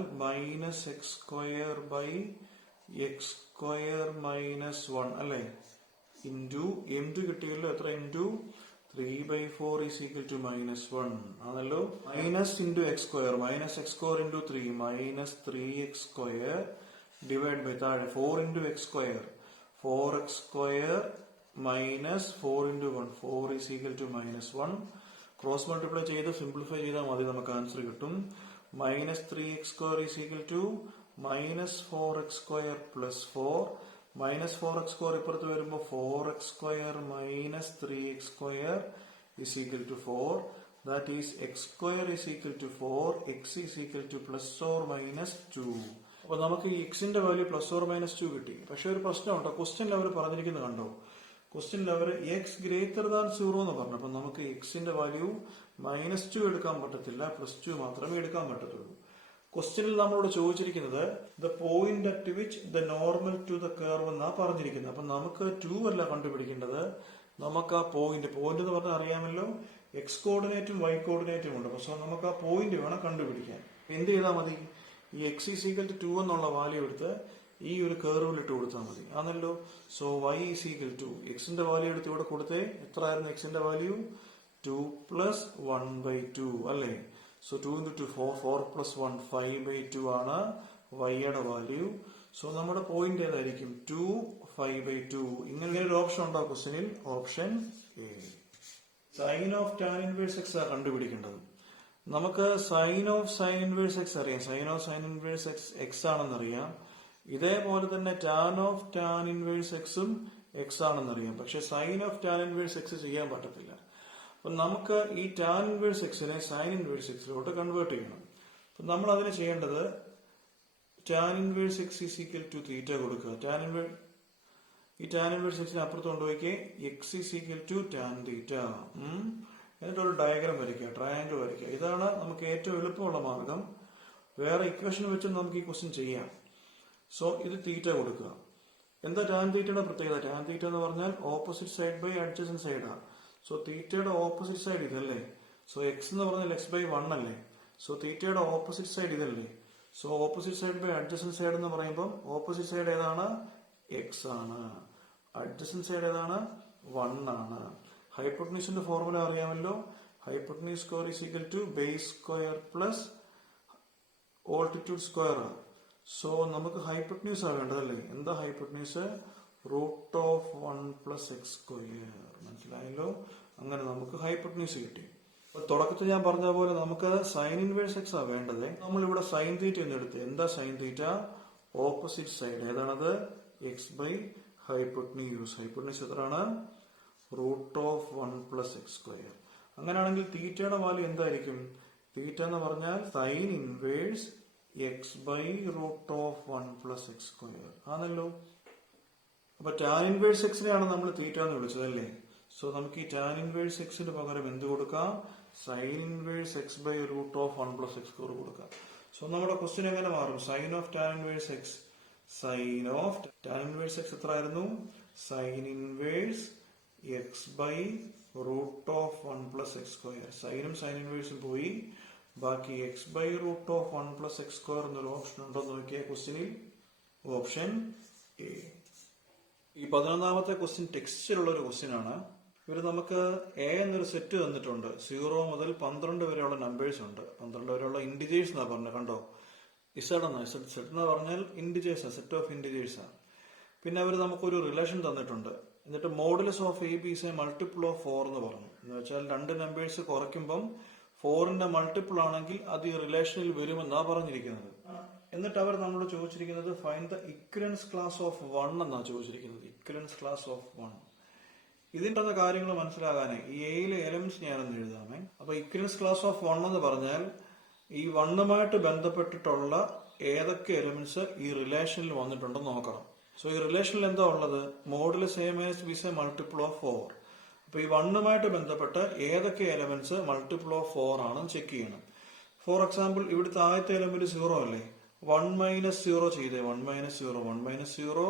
-x² minus 1 അല്ലെ. ഇൻറ്റു m2 കിട്ടിയല്ലോ. എത്ര? ഇൻറ്റു 3/4 is equal to -1 ആണല്ലോ. Minus into x², -x² into 3 -3x² divide by താഴെ 4 into x², 4x² minus 4 into 1 4 is equal to -1. Cross multiply ചെയ്ത് സിംപ്ലിഫൈ ചെയ്താൽ മതി, നമുക്ക് ആൻസർ കിട്ടും. -3x² is equal to -4x² plus 4. -4x² ഇപ്പുറത്ത് വരുമ്പോൾ 4x² minus 3x² is equal to 4. That is x² is equal to 4, x is equal to plus or minus 2. അപ്പൊ നമുക്ക് ഈ എക്സിന്റെ വാല്യൂ +or-2 കിട്ടി. പക്ഷെ ഒരു പ്രശ്നമുണ്ടോ, ക്വസ്റ്റ്യനിൽ അവർ പറഞ്ഞിരിക്കുന്നത് കണ്ടോ, ക്വസ്റ്റ്യനിൽ അവർ എക്സ് ഗ്രേറ്റർ ദാൻ 0 എന്ന് പറഞ്ഞു. അപ്പൊ നമുക്ക് എക്സിന്റെ വാല്യൂ -2 എടുക്കാൻ പറ്റത്തില്ല, +2 മാത്രമേ എടുക്കാൻ പറ്റത്തുള്ളൂ. ക്വസ്റ്റ്യനിൽ നമ്മളോട് ചോദിച്ചിരിക്കുന്നത് the point at which the normal to the curve എന്നാ പറഞ്ഞിരിക്കുന്നത്. അപ്പൊ നമുക്ക് 2 അല്ല കണ്ടുപിടിക്കേണ്ടത്, നമുക്ക് ആ പോയിന്റ് എന്ന് പറഞ്ഞാൽ അറിയാമല്ലോ, എക്സ് കോർഡിനേറ്റും വൈ കോർഡിനേറ്റും ഉണ്ട്. സോ നമുക്ക് ആ പോയിന്റ് വേണം കണ്ടുപിടിക്കാൻ. എന്ത് ചെയ്താൽ മതി, ഈ x = 2 എന്നുള്ള വാല്യൂ എടുത്ത് ഈ ഒരു കർവിൽ ഇട്ട് കൊടുത്താൽ മതി, ആണല്ലോ. സോ y = എക്സിന്റെ വാല്യൂ എടുത്ത് ഇവിടെ കൊടുത്തേ. എത്ര ആയിരുന്നു എക്സിന്റെ വാല്യൂ? 2 + 1/2 അല്ലേ. സോ 2 × 2 4, 4 + 1 5/2 ആണ് വൈയുടെ വാല്യൂ. സോ നമ്മുടെ പോയിന്റ് ഏതായിരിക്കും? 2 5/2. ഇങ്ങനെ ഒരു ഓപ്ഷൻ ഉണ്ടോ ക്വസ്റ്റ്യനിൽ? Option A. Sine of tan inverse x ആ കണ്ടുപിടിക്കേണ്ടത്. നമുക്ക് sine of sine inverse x അറിയാം, sine of sine inverse x ആണെന്നറിയാം. ഇതേപോലെ തന്നെ ടാൻ ഓഫ് ടാൻ ഇൻവേഴ്സ് എക്സും എക്സ് ആണെന്നറിയാം. പക്ഷെ sine of tan inverse x ചെയ്യാൻ പറ്റത്തില്ല. അപ്പൊ നമുക്ക് ഈ ടാൻ ഇൻവേഴ്സ് എക്സിനെ സൈൻ ഇൻവേഴ്സ് എക്സിലോട്ട് കൺവേർട്ട് ചെയ്യണം. അപ്പൊ നമ്മൾ അതിന് ചെയ്യേണ്ടത് ടാൻ ഇൻവേഴ്സ് എക്സ് = തീറ്റ കൊടുക്കുക. ഈ ടാൻ ഇൻവേഴ്സ് എക്സിനെ അപ്പുറത്ത് കൊണ്ടുപോയിക്ക് എക്സ് = ടാൻ തീറ്റ. എന്നിട്ട് ഒരു ഡയഗ്രാം വരയ്ക്കുക, ട്രയാങ്കിൾ വരയ്ക്കുക. ഇതാണ് നമുക്ക് ഏറ്റവും എളുപ്പമുള്ള മാർഗം. വേറെ ഇക്വേഷൻ വെച്ച് നമുക്ക് ഈ ക്വസ്റ്റ്യൻ ചെയ്യാം. സോ ഇത് തീറ്റ കൊടുക്കുക. എന്താ ടാൻ തീറ്റയുടെ പ്രത്യേകത? ടാൻ തീറ്റ എന്ന് പറഞ്ഞാൽ ഓപ്പോസിറ്റ് സൈഡ് ബൈ അഡ്ജസന്റ് സൈഡാണ്. സോ തീറ്റയുടെ ഓപ്പോസിറ്റ് സൈഡ് ഇതല്ലേ. സോ എക്സ് എന്ന് പറഞ്ഞാൽ x/1 അല്ലേ. സോ തീറ്റയുടെ ഓപ്പോസിറ്റ് സൈഡ് ഇതല്ലേ. So opposite side by adjacent side എന്ന് പറയുമ്പോൾ ഓപ്പോസിറ്റ് സൈഡ് ഏതാണ്? എക്സ് ആണ്. അഡ്ജസന്റ് സൈഡ് ഏതാണ്? 1 ആണ്. ഹൈപ്പോട്ടനീസിന്റെ ഫോർമുല അറിയാമല്ലോ. Hypotenuse square = base square plus altitude square. So നമുക്ക് ഹൈപ്പോട്ടനീസ് ആണ് വേണ്ടതല്ലേ. എന്താ ഹൈപ്പോട്ടനീസ്? √1 + x². മനസ്സിലായല്ലോ. അങ്ങനെ നമുക്ക് ഹൈപ്പോട്ടനീസ് കിട്ടി. തുടക്കത്തിൽ ഞാൻ പറഞ്ഞ പോലെ നമുക്ക് സൈൻ ഇൻവേഴ്സ് എക്സ് ആ വേണ്ടത്. നമ്മൾ ഇവിടെ സൈൻ തീറ്റ എന്ന് എടുത്ത്. എന്താ സൈൻ തീറ്റ? ഓപ്പോസിറ്റ് സൈഡ് ഏതാണത്? x/ഹൈപ്പോട്ടനീസ്. ഹൈപ്പോട്ടനീസ് എത്രയാണ്? √1 + x². അങ്ങനെയാണെങ്കിൽ തീറ്റയുടെ വാല്യൂ എന്തായിരിക്കും? തീറ്റ എന്ന് പറഞ്ഞാൽ സൈൻ ഇൻവേഴ്സ് x/√1 + x². ആണല്ലോ. അപ്പൊ ടാൻ ഇൻവേഴ്സ് എക്സിനെയാണ് നമ്മൾ തീറ്റ എന്ന് വിളിച്ചത് അല്ലേ. സോ നമുക്ക് ഈ ടാൻ ഇൻവേഴ്സ് എക്സിന് പകരം എന്ത് കൊടുക്കാം? സൈൻ ഇൻവേഴ്സ് x/√1 + x² കൊടുക്കാം. സോ നമ്മുടെ ക്വസ്റ്റ്യൻ എങ്ങനെ മാറും? Sine of tan inverse x. Sine of tan inverse x എത്ര ആയിരുന്നു? Sine inverse x/√1 + x². സൈനും സൈൻ ഇൻവേഴ്സും പോയി. ബാക്കി x/√1 + x² എന്നൊരു ഓപ്ഷൻ ഉണ്ടോ എന്ന് നോക്കിയ ക്വസ്റ്റ്യനിൽ. Option A. ഈ 11ാമത്തെ ക്വസ്റ്റ്യൻ ടെക്സ്റ്റിലുള്ള ഒരു ക്വസ്റ്റ്യൻ ആണ്. ഇവർ നമുക്ക് എ എന്നൊരു സെറ്റ് തന്നിട്ടുണ്ട്. 0 മുതൽ 12 വരെയുള്ള നമ്പേഴ്സ് ഉണ്ട്. 12 വരെയുള്ള ഇന്റിജേഴ്സ് എന്നാ പറഞ്ഞത് കണ്ടോ. ഇസഡ് എന്ന് പറഞ്ഞാൽ ഇന്റിജേഴ്സ്, സെറ്റ് ഓഫ് ഇന്റിജേഴ്സ് ആണ്. പിന്നെ അവർ നമുക്കൊരു റിലേഷൻ തന്നിട്ടുണ്ട്. എന്നിട്ട് modulus of A B is A multiple of 4 എന്ന് പറഞ്ഞു. എന്ന് വെച്ചാൽ രണ്ട് നമ്പേഴ്സ് കുറയ്ക്കുമ്പം 4ന്റെ മൾട്ടിപ്പിൾ ആണെങ്കിൽ അത് ഈ റിലേഷനിൽ വരുമെന്നാ പറഞ്ഞിരിക്കുന്നത്. എന്നിട്ട് അവർ നമ്മളോട് ചോദിച്ചിരിക്കുന്നത് ഫൈൻഡ് ദ ഇക്വലൻസ് ക്ലാസ് ഓഫ് 1 എന്നാ ചോദിച്ചിരിക്കുന്നത്. ഇക്വലൻസ് ക്ലാസ് ഓഫ് 1. ഇതിന്റെ കാര്യങ്ങൾ മനസ്സിലാകാനേ ഈ എയിലെ എലമെന്റ്സ് ഞാനൊന്ന് എഴുതാമേ. അപ്പൊ ഇക്വലൻസ് ക്ലാസ് ഓഫ് 1 എന്ന് പറഞ്ഞാൽ ഈ 1ഉമായിട്ട് ബന്ധപ്പെട്ടിട്ടുള്ള ഏതൊക്കെ എലമെന്റ്സ് ഈ റിലേഷനിൽ വന്നിട്ടുണ്ടെന്ന് നോക്കണം. സോ ഈ റിലേഷനിൽ എന്താ ഉള്ളത്? Modulus a - b is A multiple of 4. അപ്പൊ ഈ 1ഉമായിട്ട് ബന്ധപ്പെട്ട് ഏതൊക്കെ എലമെന്റ്സ് മൾട്ടിപ്പിൾ ഓഫ് 4 ആണെന്ന് ചെക്ക് ചെയ്യണം. ഫോർ എക്സാമ്പിൾ ഇവിടുത്തെ ആദ്യത്തെ എലമെന്റ് 0 അല്ലേ. 1 - 0 ചെയ്തേ. 1 - 0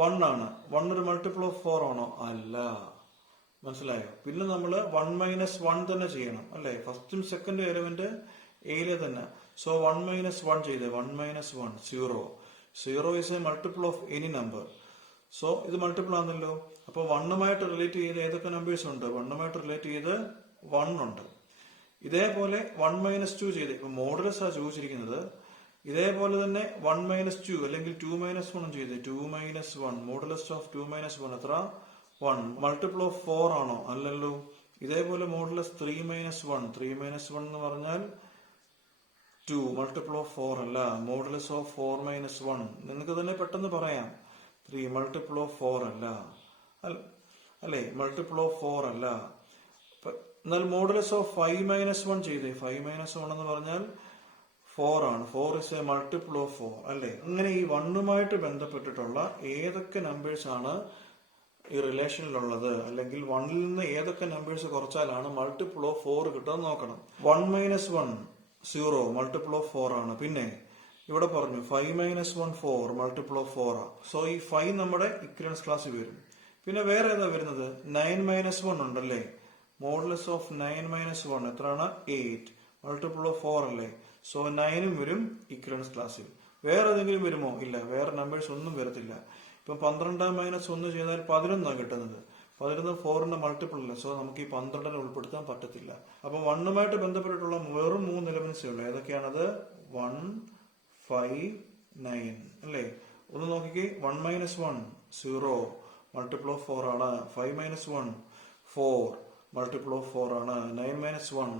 1 ആണ്. 1 ഒരു മൾട്ടിപ്പിൾ ഓഫ് 4 ആണോ? അല്ല. മനസ്സിലായോ? പിന്നെ നമ്മൾ 1 - 1 തന്നെ ചെയ്യണം അല്ലെ. ഫസ്റ്റും സെക്കൻഡും എലമെന്റ് എയിലെ തന്നെ. സോ 1 - 1 ചെയ്തേ. 1 - 1 0. 0 is A multiple of any number. So ഇത് മൾട്ടിപ്പിൾ ആണല്ലോ. അപ്പൊ 1ഉമായിട്ട് റിലേറ്റ് ചെയ്ത് ഏതൊക്കെ നമ്പേഴ്സ് ഉണ്ട്? 1ഉമായിട്ട് റിലേറ്റ് ചെയ്ത് 1 ഉണ്ട്. ഇതേപോലെ 1 - 2 ചെയ്ത്. ഇപ്പൊ മോഡുലസ് ആ ചോദിച്ചിരിക്കുന്നത്. ഇതേപോലെ തന്നെ 1 - 2 അല്ലെങ്കിൽ 2 - 1 ചെയ്ത്. 2 - 1 മോഡുലസ് ഓഫ് 2 - 1 എത്ര? 1. മൾട്ടിപ്പിൾ ഓഫ് 4 ആണോ? അല്ലല്ലോ. ഇതേപോലെ മോഡുലസ് 3 - 1. 3 - 1 എന്ന് പറഞ്ഞാൽ 2. മൾട്ടിപ്പിൾ ഓഫ് 4 അല്ല. മോഡുലസ് ഓഫ് 4 - 1 നിങ്ങൾക്ക് തന്നെ പെട്ടെന്ന് പറയാം. 3 മൾട്ടിപ്പിൾ ഓഫ് 4 അല്ല അല്ലെ. മൾട്ടിപ്പിൾ ഓഫ് 4 അല്ല. എന്നാൽ മോഡുലസ് ഓഫ് 5 - 1 ചെയ്തേ. 5 - 1 എന്ന് പറഞ്ഞാൽ 4 ആണ്. 4 is a multiple of 4 അല്ലേ? അങ്ങനെ ഈ 1 ബന്ധപ്പെട്ടിട്ടുള്ള ഏതൊക്കെ നമ്പേഴ്സ് ആണ് ഈ റിലേഷനിലുള്ളത്, അല്ലെങ്കിൽ 1-ൽ നിന്ന് ഏതൊക്കെ നമ്പേഴ്സ് കുറച്ചാലാണ് മൾട്ടിപ്പിൾ ഓഫ് 4 കിട്ടുന്നത് നോക്കണം. 1 - 1 0 മൾട്ടിപ്പിൾ ഓഫ് 4 ആണ്. പിന്നെ ഇവിടെ പറഞ്ഞു 5 - 1 4 മൾട്ടിപ്പിൾ ഓഫ് 4 ആണ്. സോ ഈ 5 നമ്മുടെ ഇക്വലൻസ് ക്ലാസ്സിൽ വരും. പിന്നെ വേറെ ഏതാ വരുന്നത്? 9 - 1 ഉണ്ടല്ലേ? മോഡുലസ് ഓഫ് 9 - 1 എത്രയാണ്? 8 മൾട്ടിപ്പിൾ ഓഫ് 4 അല്ലേ? സോ 9 വരും ഇക്വലൻസ് ക്ലാസ്സിൽ. വേറെ ഏതെങ്കിലും വരുമോ? ഇല്ല, വേറെ നമ്പേഴ്സ് ഒന്നും വരത്തില്ല. ഇപ്പൊ 12 - 1 ചെയ്താൽ 11 കിട്ടുന്നത്. 11 4ന്റെ മൾട്ടിപ്പിൾ അല്ല. സോ നമുക്ക് ഈ 12 ഉൾപ്പെടുത്താൻ പറ്റത്തില്ല. അപ്പൊ 1 ബന്ധപ്പെട്ടിട്ടുള്ള വെറും 3 എലമെന്റ്സേ ഉള്ളൂ. ഏതൊക്കെയാണത്? 1 5 9 അല്ലേ? ഒന്ന് നോക്കിക്കേ. 1 - 1 0 മൾട്ടിപ്പിൾ ഓഫ് 4 ആണ്. 5 - 1 4 മൾട്ടിപ്പിൾ ഓഫ് 4 ആണ്. 9 - 1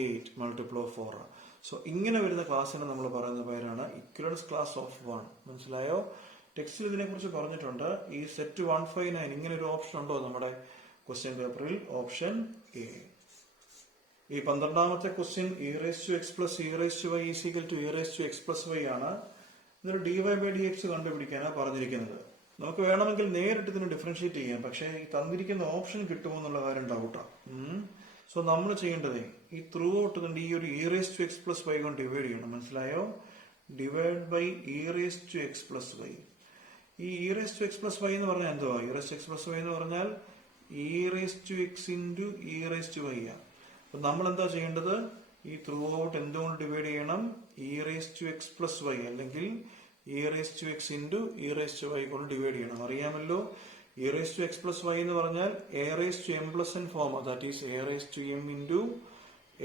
8 മൾട്ടിപ്പിൾ ഓഫ് 4 ആണ്. സോ ഇങ്ങനെ വരുന്ന ക്ലാസ്സിനെ നമ്മൾ പറയുന്ന പേരാണ് ഇക്വലൻസ് ക്ലാസ് ഓഫ് 1. മനസ്സിലായോ? ടെക്സ്റ്റിൽ ഇതിനെ കുറിച്ച് പറഞ്ഞിട്ടുണ്ട്. ഈ സെറ്റ് 159 ഇങ്ങനെ ഒരു ഓപ്ഷൻ ഉണ്ടോ നമ്മുടെ ക്വസ്റ്റ്യൻ പേപ്പറിൽ? Option A. ഈ 12ാമത്തെ ക്വസ്റ്റ്യൻ e(x+e(y) e(x+y) ആണ്. ഇതൊരു dy/dx കണ്ടുപിടിക്കാനാണ് പറഞ്ഞിരിക്കുന്നത്. നമുക്ക് വേണമെങ്കിൽ നേരിട്ട് ഇതിനെ ഡിഫറൻഷിയേറ്റ് ചെയ്യാം. പക്ഷേ ഈ തന്നിരിക്കുന്ന ഓപ്ഷൻ കിട്ടുമോ എന്നുള്ള കാര്യം ഡൗട്ടാണ്. സോ നമ്മൾ ചെയ്യേണ്ടതേ ഈ ത്രൂ ഔട്ട് ഈ ഒരു e(x+y) കൊണ്ട് ഡിവൈഡ് ചെയ്യണം. മനസ്സിലായോ? Divide by e(x+y). ഈ e(x+y) എന്ന് പറഞ്ഞാൽ എന്തുവാ? e(x+y) എന്ന് പറഞ്ഞാൽ e(x × e(y) ആണ്. അപ്പൊ നമ്മൾ എന്താ ചെയ്യേണ്ടത്? ഈ ത്രൂ ഔട്ട് എന്തുകൊണ്ട് ഡിവൈഡ് ചെയ്യണം? e(x+y) അല്ലെങ്കിൽ e(x × e(y) കൊണ്ട് ഡിവൈഡ് ചെയ്യണം. അറിയാമല്ലോ, e(x+y) എന്ന് പറഞ്ഞാൽ a(m+n) form. That is a(m ×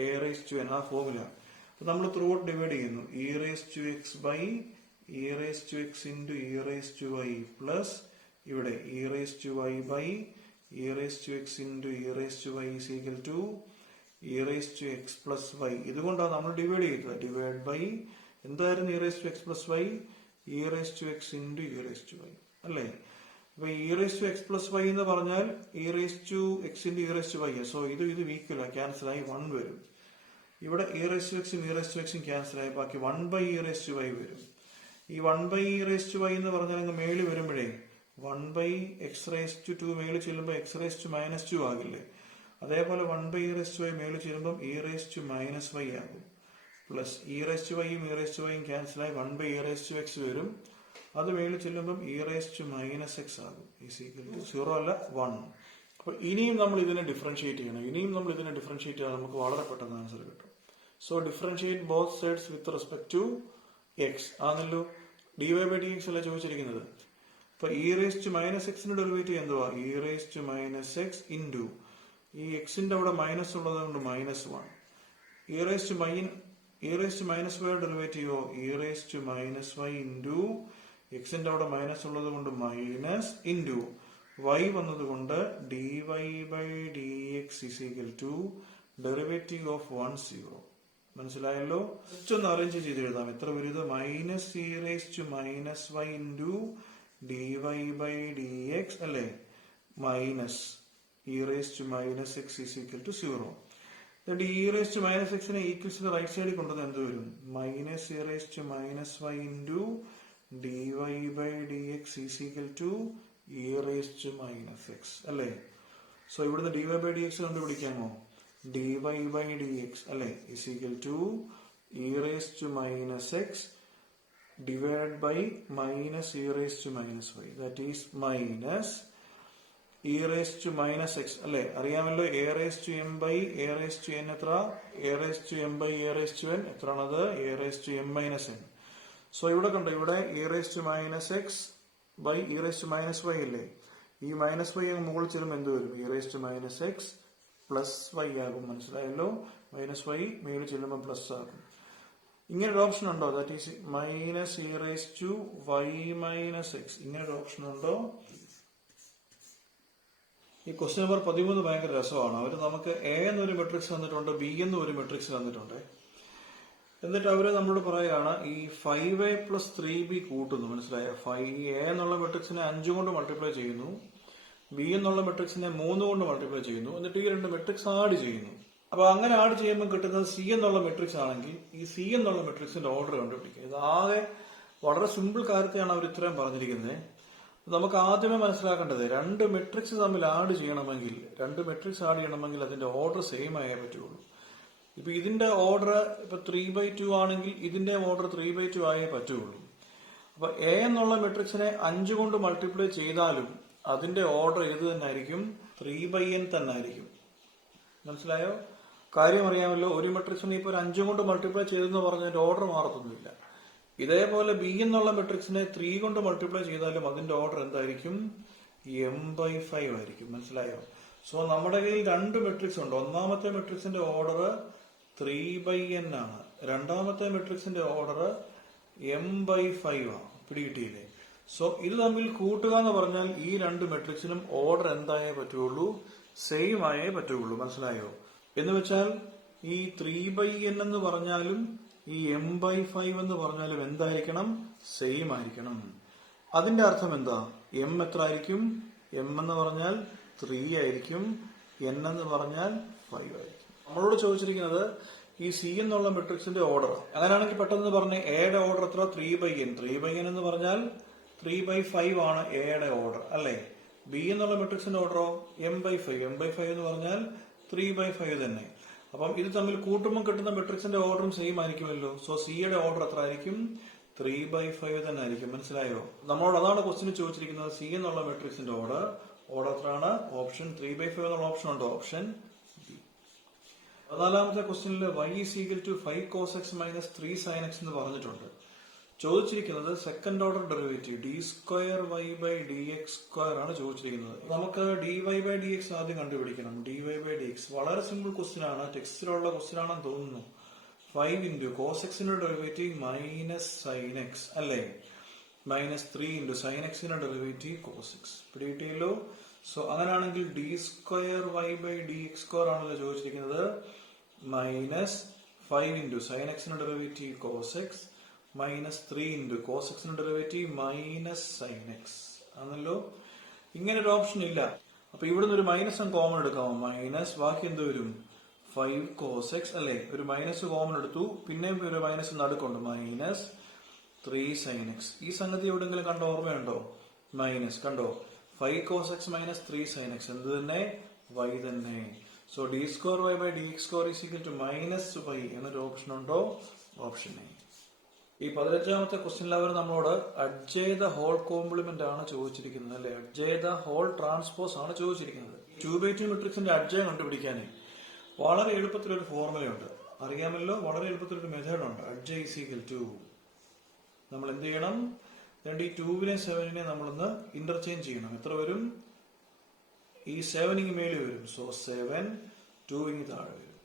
a(n) ആ ഫോമില. നമ്മൾ ത്രൂ ഔട്ട് ഡിവൈഡ് ചെയ്യുന്നു. e(x/e(x × e(y) പ്ലസ് ഇവിടെ e(y/e(x × e(y) is equal to e(x+y). ഇതുകൊണ്ടാണ് നമ്മൾ ഡിവൈഡ് ചെയ്തത്. ഡിവൈഡ് ബൈ എന്തായിരുന്നു e(x+y)? e(x × e(y) അല്ലേ? അപ്പൊ e(x+y) എന്ന് പറഞ്ഞാൽ e(x × e(y). സോ ഇത് ഈക്വൽ ക്യാൻസൽ ആയി 1 വരും. ഇവിടെ e(x ഉം ക്യാൻസൽ ആയി ബാക്കി 1/e(y) വരും. ഈ 1/e(y) എന്ന് പറഞ്ഞാൽ അങ്ങ് മേളിൽ വരുമ്പോഴേ 1/x2 മേളിൽ ചെല്ലുമ്പോൾ x⁻² ആകില്ലേ? അതേപോലെ 1/e(y) മേളിൽ ചെല്ലുമ്പോൾ e⁻y ആകും. പ്ലസ് e(y)യും e(y)യും ക്യാൻസൽ ആയി 1/e(x) വരും. അത് മേളിൽ ചെല്ലുമ്പോൾ e⁻x ആകും. 0 അല്ല 1. അപ്പൊ ഇനിയും നമ്മൾ ഇതിനെ ഡിഫറൻഷിയേറ്റ് ചെയ്യണം. നമുക്ക് വളരെ പെട്ടെന്ന് ആൻസർ കിട്ടും. So differentiate both sides with respect to x ആണല്ലോ. dy/dx അല്ല ചോദിച്ചിരിക്കുന്നത്. അപ്പൊ e⁻x ഡെറിവേറ്റീവ് എന്തുവാ? e⁻x ഇൻറ്റു ഈ എക്സിന്റെ അവിടെ മൈനസ് ഉള്ളത് കൊണ്ട് -1. e⁻y ഡെറിവേറ്റീവോ e⁻y ഇൻറ്റു എക്സിന്റെ അവിടെ മൈനസ് ഉള്ളത് കൊണ്ട് മൈനസ് ഇൻറ്റു y വന്നത് കൊണ്ട് dy/dx is equal to derivative of 1 0. മനസ്സിലായല്ലോ? ജസ്റ്റ് ഒന്ന് അറേഞ്ച് ചെയ്ത് എഴുതാം. എത്ര വരുന്നത്? -e⁻y ഇൻറ്റു dy/dx അല്ലേ? Minus e⁻x is equal to 0. e⁻x ഈക്വൽസിന്റെ റൈറ്റ് സൈഡിൽ കൊണ്ടുവന്ന് എന്ത് വരും? -e⁻y into dy/dx is equal to e⁻x അല്ലേ? സോ ഇവിടുന്ന് dy/dx കണ്ടുപിടിക്കാമോ? dy/dx അല്ലെ is equal to e⁻x divided by -e⁻y. That is minus e⁻x അല്ലെ? അറിയാമല്ലോ a(m/a(n) എത്ര? a(m/a(n) എത്രയാണത്? a(m-n). സോ ഇവിടെ കണ്ടോ, ഇവിടെ e⁻x by e⁻y അല്ലേ? ഈ -y മുകളിൽ ചെല്ലുമ്പോൾ എന്ത് വരും? e⁻x പ്ലസ് y ആകും. മനസ്സിലായല്ലോ? -y മേളിൽ ചെല്ലുമ്പോൾ പ്ലസ് ആകും. ഇങ്ങനെ ഒരു ഓപ്ഷൻ ഉണ്ടോ? That is -e⁻y-x. ഇങ്ങനെ ഒരു ഓപ്ഷൻ ഉണ്ടോ? ഈ ക്വസ്റ്റ്യൻ നമ്പർ 13 ഭയങ്കര രസമാണ്. അവർ നമുക്ക് a എന്നൊരു മെട്രിക്സ് തന്നിട്ടുണ്ട്, b എന്നൊരു മെട്രിക്സ് തന്നിട്ടുണ്ട്. എന്നിട്ട് അവര് നമ്മളോട് പറയുകയാണ് ഈ 5a + 3b കൂട്ടുന്നു. മനസ്സിലായോ? 5a എന്നുള്ള മെട്രിക്സിനെ 5 കൊണ്ട് മൾട്ടിപ്ലൈ ചെയ്യുന്നു, b എന്നുള്ള മെട്രിക്സിനെ 3 കൊണ്ട് മൾട്ടിപ്ലൈ ചെയ്യുന്നു. എന്നിട്ട് ഈ രണ്ട് മെട്രിക്സ് ആഡ് ചെയ്യുന്നു. അപ്പൊ അങ്ങനെ ആഡ് ചെയ്യുമ്പോൾ കിട്ടുന്നത് സി എന്നുള്ള മെട്രിക്സ് ആണെങ്കിൽ ഈ സി എന്നുള്ള മെട്രിക്സിന്റെ ഓർഡർ കണ്ടുപിടിക്കുക. ഇതാകെ വളരെ സിമ്പിൾ കാര്യത്തെയാണ് അവർ ഇത്രയും പറഞ്ഞിരിക്കുന്നത്. നമുക്ക് ആദ്യമേ മനസ്സിലാക്കേണ്ടത് രണ്ട് മെട്രിക്സ് തമ്മിൽ ആഡ് ചെയ്യണമെങ്കിൽ അതിന്റെ ഓർഡർ സെയിം ആയേ പറ്റുള്ളൂ. ഇപ്പൊ ഇതിന്റെ ഓർഡർ ഇപ്പൊ 3/2 ആണെങ്കിൽ ഇതിന്റെ ഓർഡർ 3/2 ആയേ പറ്റുള്ളൂ. അപ്പൊ എ എന്നുള്ള മെട്രിക്സിനെ 5 കൊണ്ട് മൾട്ടിപ്ലൈ ചെയ്താലും അതിന്റെ ഓർഡർ ഏത് തന്നെ ആയിരിക്കും? 3/n തന്നെ ആയിരിക്കും. മനസ്സിലായോ? കാര്യം അറിയാമല്ലോ. ഒരു മെട്രിക്സിനെ ഇപ്പൊ ഒരു 5 കൊണ്ട് മൾട്ടിപ്ലൈ ചെയ്തെന്ന് പറഞ്ഞതിന്റെ ഓർഡർ മാറത്തൊന്നുമില്ല. ഇതേപോലെ ബി എന്നുള്ള മെട്രിക്സിനെ 3 കൊണ്ട് മൾട്ടിപ്ലൈ ചെയ്താലും അതിന്റെ ഓർഡർ എന്തായിരിക്കും? m/5 ആയിരിക്കും. മനസ്സിലായോ? സോ നമ്മുടെ കയ്യിൽ രണ്ട് മെട്രിക്സ് ഉണ്ട്. ഒന്നാമത്തെ മെട്രിക്സിന്റെ ഓർഡർ 3/n ആണ്. രണ്ടാമത്തെ മെട്രിക്സിന്റെ ഓർഡർ m/5 ആണ്. പിടികിട്ടിയില്ലേ? സോ ഇത് തമ്മിൽ കൂട്ടുക എന്ന് പറഞ്ഞാൽ ഈ രണ്ട് മെട്രിക്സിനും ഓർഡർ എന്തായേ പറ്റുള്ളൂ? സെയിം ആയേ പറ്റുള്ളൂ. മനസ്സിലായോ? എന്ന് വെച്ചാൽ ഈ 3/n എന്ന് പറഞ്ഞാലും ഈ m/5 എന്ന് പറഞ്ഞാലും എന്തായിരിക്കണം? സെയിം ആയിരിക്കണം. അതിന്റെ അർത്ഥം എന്താ? m എത്ര ആയിരിക്കും? m എന്ന് പറഞ്ഞാൽ 3 ആയിരിക്കും, n എന്ന് പറഞ്ഞാൽ 5 ആയിരിക്കും. നമ്മളോട് ചോദിച്ചിരിക്കുന്നത് ഈ സി എന്നുള്ള മെട്രിക്സിന്റെ ഓർഡർ. അങ്ങനെയാണെങ്കിൽ പെട്ടെന്ന് പറഞ്ഞ് എയുടെ ഓർഡർ എത്ര? 3/n. 3/n എന്ന് പറഞ്ഞാൽ 3/5 ആണ് എയുടെ ഓർഡർ അല്ലേ? ബി എന്നുള്ള മെട്രിക്സിന്റെ ഓർഡറോ m/5. m/5 എന്ന് പറഞ്ഞാൽ 3/5 തന്നെ. അപ്പം ഇത് തമ്മിൽ കൂട്ടുമ്പോൾ കിട്ടുന്ന മെട്രിക്സിന്റെ ഓർഡറും സെയിം ആയിരിക്കുമല്ലോ. സോ സിയുടെ ഓർഡർ എത്ര ആയിരിക്കും? 3/5 തന്നെ ആയിരിക്കും. മനസ്സിലായോ? നമ്മളോട് അതാണ് ക്വസ്റ്റ്യൻ ചോദിച്ചിരിക്കുന്നത്. സി എന്നുള്ള മെട്രിക്സിന്റെ ഓർഡർ എത്രയാണ്? ഓപ്ഷൻ 3/5 എന്നുള്ള ഓപ്ഷൻ ഉണ്ടോ? Option B. 14ാമത്തെ ക്വസ്റ്റ്യനിൽ y is equal to 5 cos x minus 3 sin x എന്ന് പറഞ്ഞിട്ടുണ്ട്. ചോദിച്ചിരിക്കുന്നത് സെക്കൻഡ് ഓർഡർ ഡെറിവേറ്റീവ് d²y/dx² ആണ് ചോദിച്ചിരിക്കുന്നത്. നമുക്ക് dy/dx ആദ്യം കണ്ടുപിടിക്കണം. dy/dx വളരെ സിമ്പിൾ ക്വസ്റ്റ്യൻ ആണ്. ടെക്സ്റ്റിലുള്ള ക്വസ്റ്റ്യൻ ആണെന്ന് തോന്നുന്നു. 5 into cos x ന്റെ ഡെറിവേറ്റീവ് മൈനസ് sin x അല്ലേ? -3 into sin x ന്റെ ഡെറിവേറ്റീവ് cos x. പിടികിട്ടിയല്ലോ? സോ അങ്ങനെയാണെങ്കിൽ d²y/dx² ആണല്ലോ ചോദിച്ചിരിക്കുന്നത്. -5 into sin x ന്റെ derivative cos x -3 into cos x ന്റെ ഡെറിവേറ്റീവ് -sin x ആണല്ലോ. ഇങ്ങനെ ഒരു ഓപ്ഷൻ ഇല്ല. അപ്പൊ ഇവിടുന്ന് ഒരു മൈനസ് കോമൺ എടുക്കാമോ? മൈനസ് ബാക്കി എന്ത് വരും? 5 cos x അല്ലേ? ഒരു മൈനസ് കോമൺ എടുത്തു, പിന്നെയും ഒരു മൈനസ് നടുക്കുണ്ട്, -3 sin x. ഈ സംഗതി എവിടെങ്കിലും കണ്ട ഓർമ്മയുണ്ടോ? മൈനസ് കണ്ടോ? 5 cos x -3 sin x എന്ത് തന്നെ? y തന്നെ. So d²y/dx² is equal to -y എന്നൊരു ഓപ്ഷൻ ഉണ്ടോ? Option A. ഈ 15ാമത്തെ ക്വസ്റ്റ്യനിൽ അവർ നമ്മളോട് അഡ്ജെയ്ത ഹോൾ കോംപ്ലിമെന്റ് ആണ് ചോദിച്ചിരിക്കുന്നത് അല്ലെ? അഡ്ജെയ്ത ഹോൾ ട്രാൻസ്പോസ് ആണ് ചോദിച്ചിരിക്കുന്നത്. 2/2 മെട്രിക്സിന്റെ അഡ്ജയം കണ്ടുപിടിക്കാൻ വളരെ എളുപ്പത്തിലൊരു ഫോർമുലയുണ്ട്. അറിയാമല്ലോ, വളരെ എളുപ്പത്തിലൊരു മെത്തേഡ് ഉണ്ട്. അഡ്ജയ് ഈസ് ഈക്വൽ ടു നമ്മൾ എന്ത് ചെയ്യണം? ഈ 2നെ 7നെ നമ്മളൊന്ന് ഇന്റർചേഞ്ച് ചെയ്യണം. എത്ര വരും? ഈ 7 മേലെ വരും. സോ 7 2 താഴെ വരും.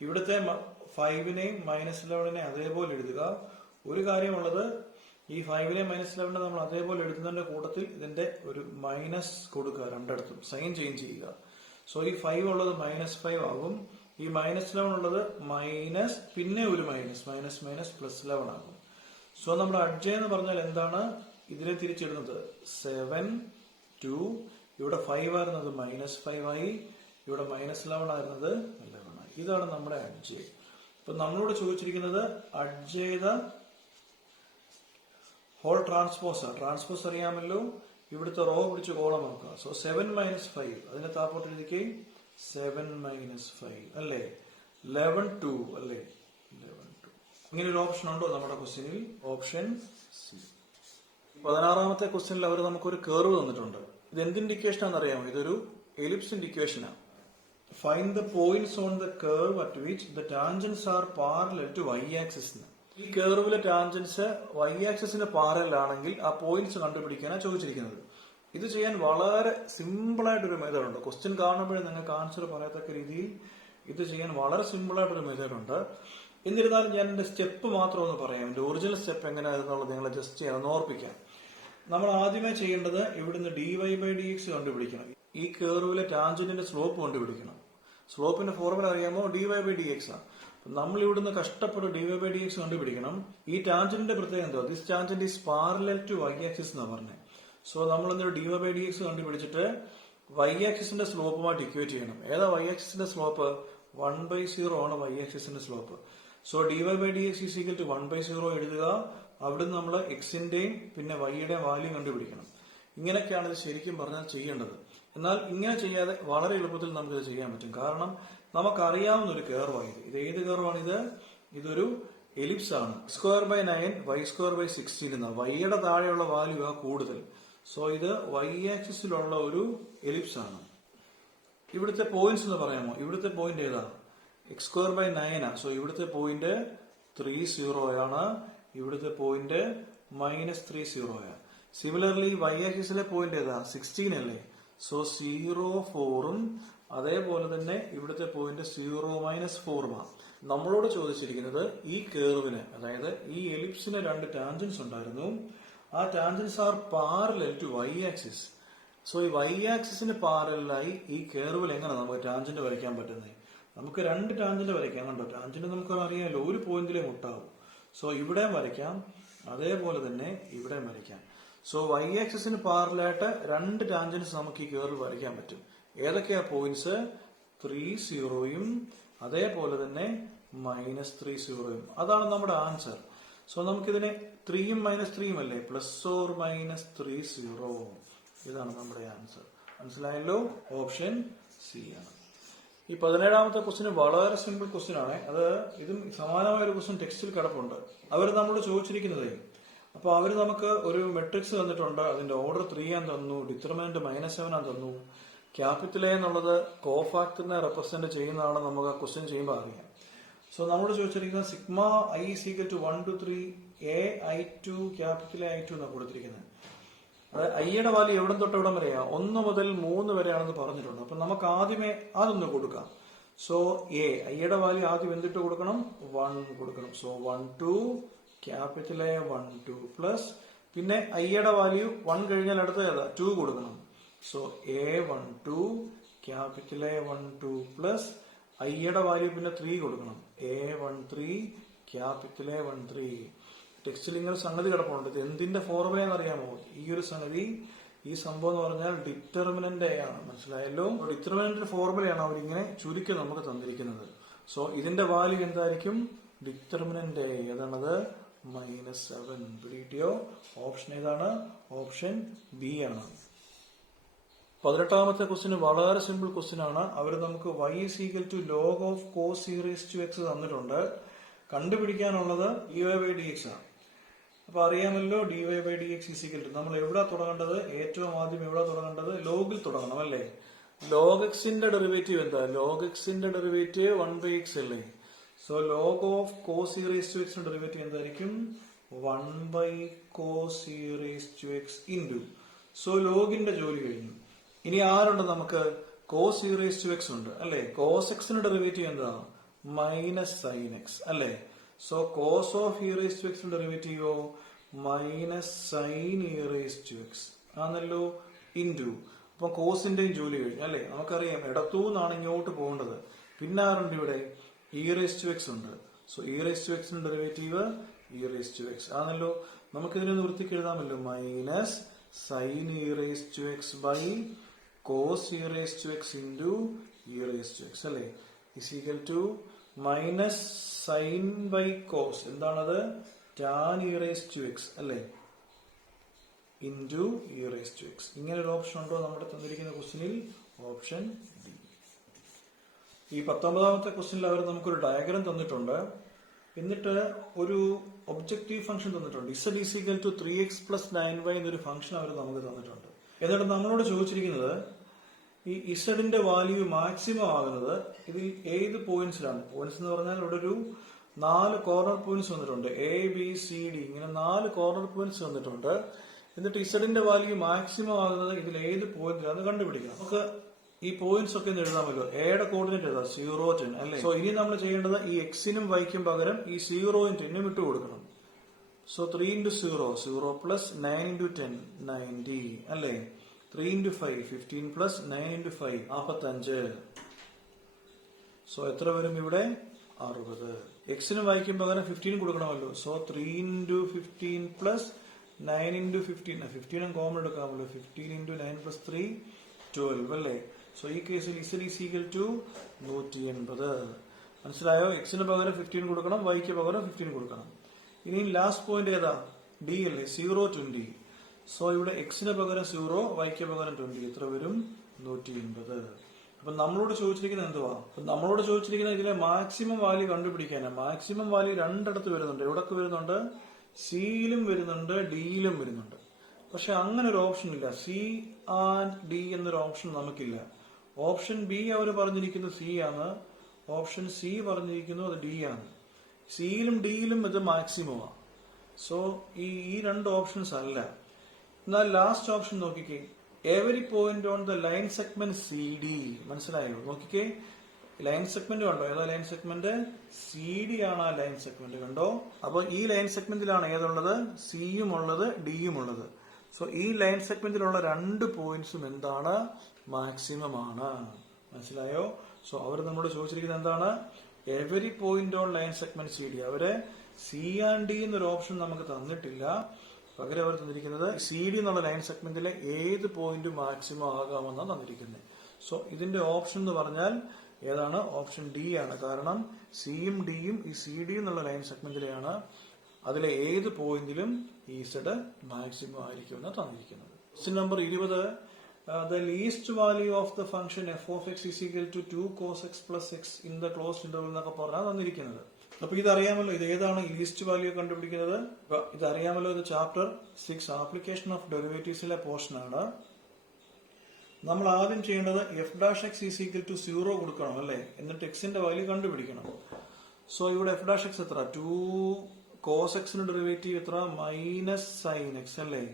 ഇവിടുത്തെ 5നെയും -11നെ അതേപോലെ എഴുതുക. ഒരു കാര്യമുള്ളത്, ഈ 5നെ -11 നമ്മൾ അതേപോലെ എഴുതുന്നതിന്റെ കൂട്ടത്തിൽ ഇതിന്റെ ഒരു മൈനസ് കൊടുക്കുക. രണ്ടിടത്തും സൈൻ ചേഞ്ച് ചെയ്യുക. സോ ഈ 5 ഉള്ളത് -5 ആകും. ഈ -11 ഉള്ളത് മൈനസ്, പിന്നെ ഒരു മൈനസ് +11 ആകും. സോ നമ്മുടെ അഡ്ജയം എന്ന് പറഞ്ഞാൽ എന്താണ്? ഇതിനെ തിരിച്ചിടുന്നത് 7 2. ഇവിടെ 5 ആയിരുന്നത് -5 ആയി, ഇവിടെ -11 ആയിരുന്നത് 11 ആയി. ഇതാണ് നമ്മുടെ അഡ്ജയം. ഇപ്പൊ നമ്മളോട് ചോദിച്ചിരിക്കുന്നത് അഡ്ജെയ്ത ഹോൾ ട്രാൻസ്പോസ് അറിയാമല്ലോ. ഇവിടുത്തെ റോ പിടിച്ച് കോളം നോക്കുക. സോ 7 - 5 അതിനെ താപ്പോട്ട് എഴുതിക്കേ. 7 - 5 അല്ലേ? 11 2 അല്ലേ? 11 2. ഇങ്ങനെ ഒരു ഓപ്ഷൻ ഉണ്ടോ നമ്മുടെ ക്വസ്റ്റ്യനിൽ? Option C. 16ാമത്തെ ക്വസ്റ്റ്യനിൽ അവർ നമുക്കൊരു കർവ് തന്നിട്ടുണ്ട്. ഇത് എന്തിന്റെ ഇക്വേഷൻ ആണെന്നറിയാമോ? ഇതൊരു എലിപ്സിന്റെ ഇക്വേഷനാണ്. Find the points on the curve at which the tangents are parallel to y axis. ഈ കർവിലെ ടാൻജൻസ് y ആക്സിസിന് പാരലൽ ആണെങ്കിൽ ആ പോയിന്റ്സ് കണ്ടുപിടിക്കാനാണ് ചോദിച്ചിരിക്കുന്നത്. ഇത് ചെയ്യാൻ വളരെ സിമ്പിൾ ആയിട്ടൊരു മെത്തേഡ് ഉണ്ട്. ക്വസ്റ്റ്യൻ കാണുമ്പോഴേ നിങ്ങൾക്ക് ആൻസർ പറയത്തക്ക രീതിയിൽ ഇത് ചെയ്യാൻ വളരെ സിമ്പിൾ ആയിട്ടൊരു മെത്തേഡ് ഉണ്ട്. എന്നിരുന്നാലും ഞാൻ എന്റെ സ്റ്റെപ്പ് മാത്രം ഒന്ന് പറയാം. എന്റെ ഒറിജിനൽ സ്റ്റെപ്പ് എങ്ങനെയാണെന്നുള്ളത് നിങ്ങളെ ജസ്റ്റ് ഒന്ന് ഓർപ്പിക്കാം. നമ്മൾ ആദ്യമേ ചെയ്യേണ്ടത് ഇവിടുന്ന് dy/dx കണ്ടുപിടിക്കണം. ഈ കർവിലെ ടാൻജന്റിന്റെ സ്ലോപ്പ് കണ്ടുപിടിക്കണം. സ്ലോപ്പിന്റെ ഫോർമുല അറിയാമോ? dy/dx ആണ്. നമ്മൾ ഇവിടുന്ന് കഷ്ടപ്പെട്ട് dy/dx കണ്ടുപിടിക്കണം. ഈ ടാൻജന്റിന്റെ പ്രത്യേകത എന്തോ? This tangent is parallel to y axis എന്നാ പറഞ്ഞത്. സോ നമ്മൾ എന്തൊരു dy/dx കണ്ടുപിടിച്ചിട്ട് y ആക്സിസിന്റെ സ്ലോപ്പുമായിട്ട് ഇക്വേറ്റ് ചെയ്യണം. ഏതാ y ആക്സിസിന്റെ സ്ലോപ്പ്? 1/0 ആണ് y ആക്സിസിന്റെ slope. So dy/dx is equal to 1/0 എഴുതുക. അവിടുന്ന് നമ്മൾ എക്സിന്റെയും പിന്നെ വൈയുടെയും വാല്യൂ കണ്ടുപിടിക്കണം. ഇങ്ങനെയൊക്കെയാണ് ഇത് ശരിക്കും പറഞ്ഞാൽ ചെയ്യേണ്ടത്. എന്നാൽ ഇങ്ങനെ ചെയ്യാതെ വളരെ എളുപ്പത്തിൽ നമുക്കിത് ചെയ്യാൻ പറ്റും. കാരണം നമുക്കറിയാവുന്ന ഒരു കർവാണ് ഇത്. ഏത് കർവാണിത്? ഇതൊരു എലിപ്സ് ആണ്. x²/9 y²/16 എന്ന വൈയുടെ താഴെയുള്ള വാല്യൂ ആ കൂടുതൽ. സോ ഇത് y ആക്സിസിലുള്ള ഒരു എലിപ്സ് ആണ്. ഇവിടുത്തെ പോയിന്റ്സ് എന്ന് പറയാമോ? ഇവിടുത്തെ പോയിന്റ് ഏതാ? x²/9 സോ ഇവിടുത്തെ പോയിന്റ് 30 ആണ്. ഇവിടുത്തെ പോയിന്റ് -30 ആണ്. സിമിലർലി y ആക്സിസിലെ പോയിന്റ് ഏതാ? 16 അല്ലേ? സോ 0 4ഉം അതേപോലെ തന്നെ ഇവിടുത്തെ പോയിന്റ് 0 -4 ആണ്. നമ്മളോട് ചോദിച്ചിരിക്കുന്നത് ഈ കേർവിന്, അതായത് ഈ എലിപ്സിന് 2 ടാൻജൻസ് ഉണ്ടായിരുന്നു. ആ tangents are parallel to y axis. So ഈ y ആക്സിസിന് പാരലായി ഈ കേർവിൽ എങ്ങനെ നമുക്ക് ടാൻജന്റ് വരയ്ക്കാൻ പറ്റുന്നത്? നമുക്ക് 2 ടാൻജന്റ് വരയ്ക്കാം. കണ്ടോ, ടാൻജന്റ് നമുക്ക് അറിയാമല്ലോ, ഒരു പോയിന്റിലേ മുട്ടാവും. സോ ഇവിടെയും വരയ്ക്കാം, അതേപോലെ തന്നെ ഇവിടെയും വരയ്ക്കാം. സോ y ആക്സിസിന് പാരലായിട്ട് 2 ടാൻജൻസ് നമുക്ക് ഈ കേർവിൽ വരയ്ക്കാൻ പറ്റും. ഏതൊക്കെയാ പോയിന്റ്സ്? 30ഉം അതേപോലെ തന്നെ -30ഉം. അതാണ് നമ്മുടെ ആൻസർ. സോ നമുക്കിതിനെ 3ഉം -3ഉം അല്ലേ, +or-30. ഇതാണ് നമ്മുടെ ആൻസർ. മനസ്സിലായല്ലോ? ഓപ്ഷൻ സി ആണ്. ഈ 17ാമത്തെ ക്വസ്റ്റ്യൻ വളരെ സിമ്പിൾ ക്വസ്റ്റ്യൻ ആണ്. ഇതും സമാനമായ ഒരു ക്വസ്റ്റ്യൻ ടെക്സ്റ്റിൽ കിടപ്പുണ്ട്. അവർ നമ്മളോട് ചോദിച്ചിരിക്കുന്നത്, അപ്പൊ അവര് നമുക്ക് ഒരു മെട്രിക്സ് തന്നിട്ടുണ്ട്. അതിന്റെ ഓർഡർ 3 ആൻ തന്നു, ഡിറ്റർമിനന്റ് -7 ആൻ തന്നു. ക്യാപിറ്റൽ എ എന്നുള്ളത് കോഫാക്ടറിനെ റെപ്രസെന്റ് ചെയ്യുന്നതാണ് നമുക്ക് ആ ക്വസ്റ്റ്യൻ ചെയ്യുമ്പോൾ അറിയാം. സോ നമ്മളോട് ചോദിച്ചിരിക്കുന്നത് sigma i = 1 to 3 ai2 capital I2 എന്നാണ് കൊടുത്തിരിക്കുന്നത്. അതായത് ഐയുടെ വാല്യൂ എവിടെ തൊട്ട് എവിടം വരെയാ? 1 മുതൽ 3 വരെയാണെന്ന് പറഞ്ഞിട്ടുണ്ട്. അപ്പൊ നമുക്ക് ആദ്യമേ അതൊന്ന് കൊടുക്കാം. സോ ഐയുടെ വാല്യൂ ആദ്യം എന്തിട്ട് കൊടുക്കണം? 1 കൊടുക്കണം. So 1 to capital A 1 2 plus പിന്നെ ഐയുടെ വാല്യൂ 1 കഴിഞ്ഞാൽ അടുത്ത ഏതാ? 2 കൊടുക്കണം. So A1 2 capital A 1 2 plus ഐയുടെ വാല്യൂ പിന്നെ 3 കൊടുക്കണം. A1 3 capital A 1 3. ടെക്സ്റ്റിൽ ഇങ്ങനെ സംഗതി കിടപ്പുണ്ട്. ഇത് എന്തിന്റെ ഫോർമുലയെന്ന് അറിയാമോ? ഈ ഒരു സംഗതി, ഈ സംഭവം എന്ന് പറഞ്ഞാൽ ഡിറ്റർമിനന്റ് എ ആണ്. മനസ്സിലായല്ലോ? ഡിറ്റർമിനന്റിന്റെ ഫോർമുലയാണ് അവരിങ്ങനെ ചുരുക്കി നമുക്ക് തന്നിരിക്കുന്നത്. സോ ഇതിന്റെ വാല്യൂ എന്തായിരിക്കും? ഡിറ്റർമിനന്റ് എ ഏതാണത്? -7. പിടികിട്ടിയോ? ഓപ്ഷൻ ഏതാണ്? ഓപ്ഷൻ ബി ആണ്. 18ാമത്തെ ക്വസ്റ്റ്യൻ വളരെ സിമ്പിൾ ക്വസ്റ്റ്യൻ ആണ്. അവർ നമുക്ക് y = log of cos e⁻x തന്നിട്ടുണ്ട്. കണ്ടുപിടിക്കാനുള്ളത് dy/dx ആണ്. അപ്പൊ അറിയാമല്ലോ, dy/dx = നമ്മൾ എവിടെ തുടങ്ങേണ്ടത്? ഏറ്റവും ആദ്യം എവിടെ തുടങ്ങേണ്ടത്? ലോഗിൽ തുടങ്ങണം അല്ലേ? log xന്റെ ഡെറിവേറ്റീവ് എന്താ? log xന്റെ ഡെറിവേറ്റീവ് 1/x അല്ലേ? So log of cos e⁻x ന്റെ ഡെറിവേറ്റീവ് എന്തായിരിക്കും? 1/cos e⁻x into. സോ ലോഗിന്റെ ജോലി കഴിഞ്ഞു. ഇനി ആരുണ്ട് നമുക്ക്? cos e⁻x ഉണ്ട് അല്ലെ? cos x ന്റെ ഡെറിവേറ്റീവ് എന്താ? -sin x അല്ലെ? സോ cos of e⁻x ന്റെ ഡെറിവേറ്റീവോ -sin e⁻x ആണല്ലോ, ഇൻറ്റു. അപ്പൊ കോസിന്റെയും ജോലി കഴിഞ്ഞു അല്ലെ? നമുക്കറിയാം ഇടത്തുനിന്നാണ് ഇങ്ങോട്ട് പോകേണ്ടത്. പിന്നെ ആരുണ്ട് ഇവിടെ? e⁻x ഉണ്ട്. സോ e⁻x ന്റെ ഡെറിവേറ്റീവ് e⁻x ആണല്ലോ. നമുക്കിതിനെ വൃത്തിക്ക് എഴുതാമല്ലോ, -sin e⁻x by cos e⁻x into e⁻x അല്ലെ? = -sin by cos എന്താണത്? tan e⁻x അല്ലെ? Into e⁻x. ഇങ്ങനെ ഒരു ഓപ്ഷൻ ഉണ്ടോ നമ്മുടെ തന്നിരിക്കുന്ന ക്വസ്റ്റ്യനിൽ? Option D. ഈ 19ാമത്തെ ക്വസ്റ്റ്യനിൽ അവർ നമുക്കൊരു ഡയഗ്രാം തന്നിട്ടുണ്ട്. എന്നിട്ട് ഒരു ഒബ്ജക്റ്റീവ് ഫംഗ്ഷൻ തന്നിട്ടുണ്ട്. z = 3x + 9y എന്നൊരു ഫംഗ്ഷൻ അവർ നമുക്ക് തന്നിട്ടുണ്ട്. എന്നിട്ട് നമ്മളോട് ചോദിച്ചിരിക്കുന്നത് ഈ ഇസഡിന്റെ വാല്യൂ മാക്സിമം ആകുന്നത് ഇതിൽ ഏത് പോയിന്റ്സിലാണ്? പോയിന്റ്സ് എന്ന് പറഞ്ഞാൽ ഇവിടെ ഒരു 4 കോർണർ പോയിന്റ്സ് വന്നിട്ടുണ്ട്. ABCD ഇങ്ങനെ 4 കോർണർ പോയിന്റ്സ് വന്നിട്ടുണ്ട്. എന്നിട്ട് ഇസഡിന്റെ വാല്യൂ മാക്സിമം ആകുന്നത് ഇതിൽ ഏത് പോയിന്റിലാണെന്ന് കണ്ടുപിടിക്കണം. നമുക്ക് ഈ പോയിന്റ്സ് ഒക്കെ എഴുതാമല്ലോ. എയുടെ കോർഡിനേറ്റ് ഏതാ? 0 10 അല്ലെ? സോ ഇനി നമ്മൾ ചെയ്യേണ്ടത് ഈ എക്സിനും വൈക്കും പകരം ഈ 0യും 10ഉം ഇട്ട് കൊടുക്കണം. സോ 3 × 0 0 പ്ലസ് 9 × 10 90 അല്ലെ? 3 × 5 15 പ്ലസ് 9 × 5 45. സോ എത്ര വരും ഇവിടെ? 60. എക്സിനും വൈക്കും പകരം 15 കൊടുക്കണമല്ലോ. സോ 3 × 15 പ്ലസ് 9 × 15 15 കോമൺ എടുക്കാമല്ലോ. 15 × 9 + 3 12 അല്ലേ? സോ ഈ കേസിൽ z ഈസ് ഈക്വൽ ടു 180. മനസ്സിലായോ? എക്സിന് പകരം 15 കൊടുക്കണം, വൈക്ക് പകരം 15 കൊടുക്കണം. ഇനി ലാസ്റ്റ് പോയിന്റ് ഏതാ? ഡി അല്ലേ? 0, 20. സോ ഇവിടെ എക്സിന് പകരം 0, വൈക്ക് പകരം 20. എത്ര വരും? 180. അപ്പൊ നമ്മളോട് ചോദിച്ചിരിക്കുന്നത് എന്തുവാ? നമ്മളോട് ചോദിച്ചിരിക്കുന്നത് ഇതിലെ മാക്സിമം വാല്യൂ കണ്ടുപിടിക്കാനാണ്. മാക്സിമം വാല്യൂ രണ്ടിടത്ത് വരുന്നുണ്ട്. എവിടൊക്കെ വരുന്നുണ്ട്? സിയിലും വരുന്നുണ്ട്, ഡിയിലും വരുന്നുണ്ട്. പക്ഷെ അങ്ങനെ ഒരു ഓപ്ഷൻ ഇല്ല. സി ആൻഡ് ഡി എന്നൊരു ഓപ്ഷൻ നമുക്കില്ല. ഓപ്ഷൻ ബി അവർ പറഞ്ഞിരിക്കുന്നത് സി ആണ്, ഓപ്ഷൻ സി പറഞ്ഞിരിക്കുന്നു അത് ഡി ആണ്. സിയിലും ഡിയിലും ഇത് മാക്സിമമാണ്. സോ ഈ രണ്ട് ഓപ്ഷൻസ് അല്ല. എന്നാൽ ലാസ്റ്റ് ഓപ്ഷൻ നോക്കിക്കേ, every point on the line segment C D. മനസ്സിലായോ? നോക്കിക്കേ, ലൈൻ സെഗ്മെന്റ് കണ്ടോ? ഏതാ ലൈൻ സെഗ്മെന്റ്? സി ഡി ആണ് ആ ലൈൻ സെഗ്മെന്റ്. കണ്ടോ? അപ്പൊ ഈ ലൈൻ സെഗ്മെന്റിലാണ് ഏതുള്ളത്? സിയും ഉള്ളത്, ഡിയും ഉള്ളത്. സോ ഈ ലൈൻ സെഗ്മെന്റിലുള്ള രണ്ട് പോയിന്റ്സും എന്താണ്? മാക്സിമം ആണ്. മനസ്സിലായോ? സോ അവർ നമ്മളോട് ചോദിച്ചിരിക്കുന്നത് എന്താണ്? Every point on line segment C D. അവര് സി ആൻഡ് ഡി എന്നൊരു ഓപ്ഷൻ നമുക്ക് തന്നിട്ടില്ല. പകരം അവർ തന്നിരിക്കുന്നത് സി ഡി എന്നുള്ള ലൈൻ സെഗ്മെന്റിലെ ഏത് പോയിന്റും മാക്സിമം ആകാമെന്നാണ് തന്നിരിക്കുന്നത്. സോ ഇതിന്റെ ഓപ്ഷൻ എന്ന് പറഞ്ഞാൽ ഏതാണ്? ഓപ്ഷൻ ഡി ആണ്. കാരണം സിയും ഡിയും ഈ സി ഡി എന്നുള്ള ലൈൻ സെഗ്മെന്റിലെയാണ്. അതിലെ ഏത് പോയിന്റിലും ഈ സെഡ് മാക്സിമം ആയിരിക്കുമെന്ന് തന്നിരിക്കുന്നത്. Question number 20. The least value of the function f of x is equal to 2 cos x plus x in the closed interval എന്നൊക്കെ പറഞ്ഞാൽ തന്നിരിക്കുന്നത്. അപ്പൊ ഇതറിയാമല്ലോ, ഇത് ഏതാണ് ലീസ്റ്റ് വാല്യൂ കണ്ടുപിടിക്കുന്നത്? ഇതറിയാമല്ലോ, ഇത് ചാപ്റ്റർ 6 ആപ്ലിക്കേഷൻ ഓഫ് ഡെറിവേറ്റീവ്സിലെ പോർഷൻ ആണ്. നമ്മൾ ആദ്യം ചെയ്യേണ്ടത് f dash x is equal to 0 കൊടുക്കണം അല്ലെ? എന്നിട്ട് എക്സിന്റെ വാല്യൂ കണ്ടുപിടിക്കണം. സോ ഇവിടെ എഫ് ഡാഷ് എക്സ് എത്ര? 2 കോസ് എക്സിന്റെ ഡെറിവേറ്റീവ് എത്ര? മൈനസ് സൈൻ എക്സ് അല്ലേ?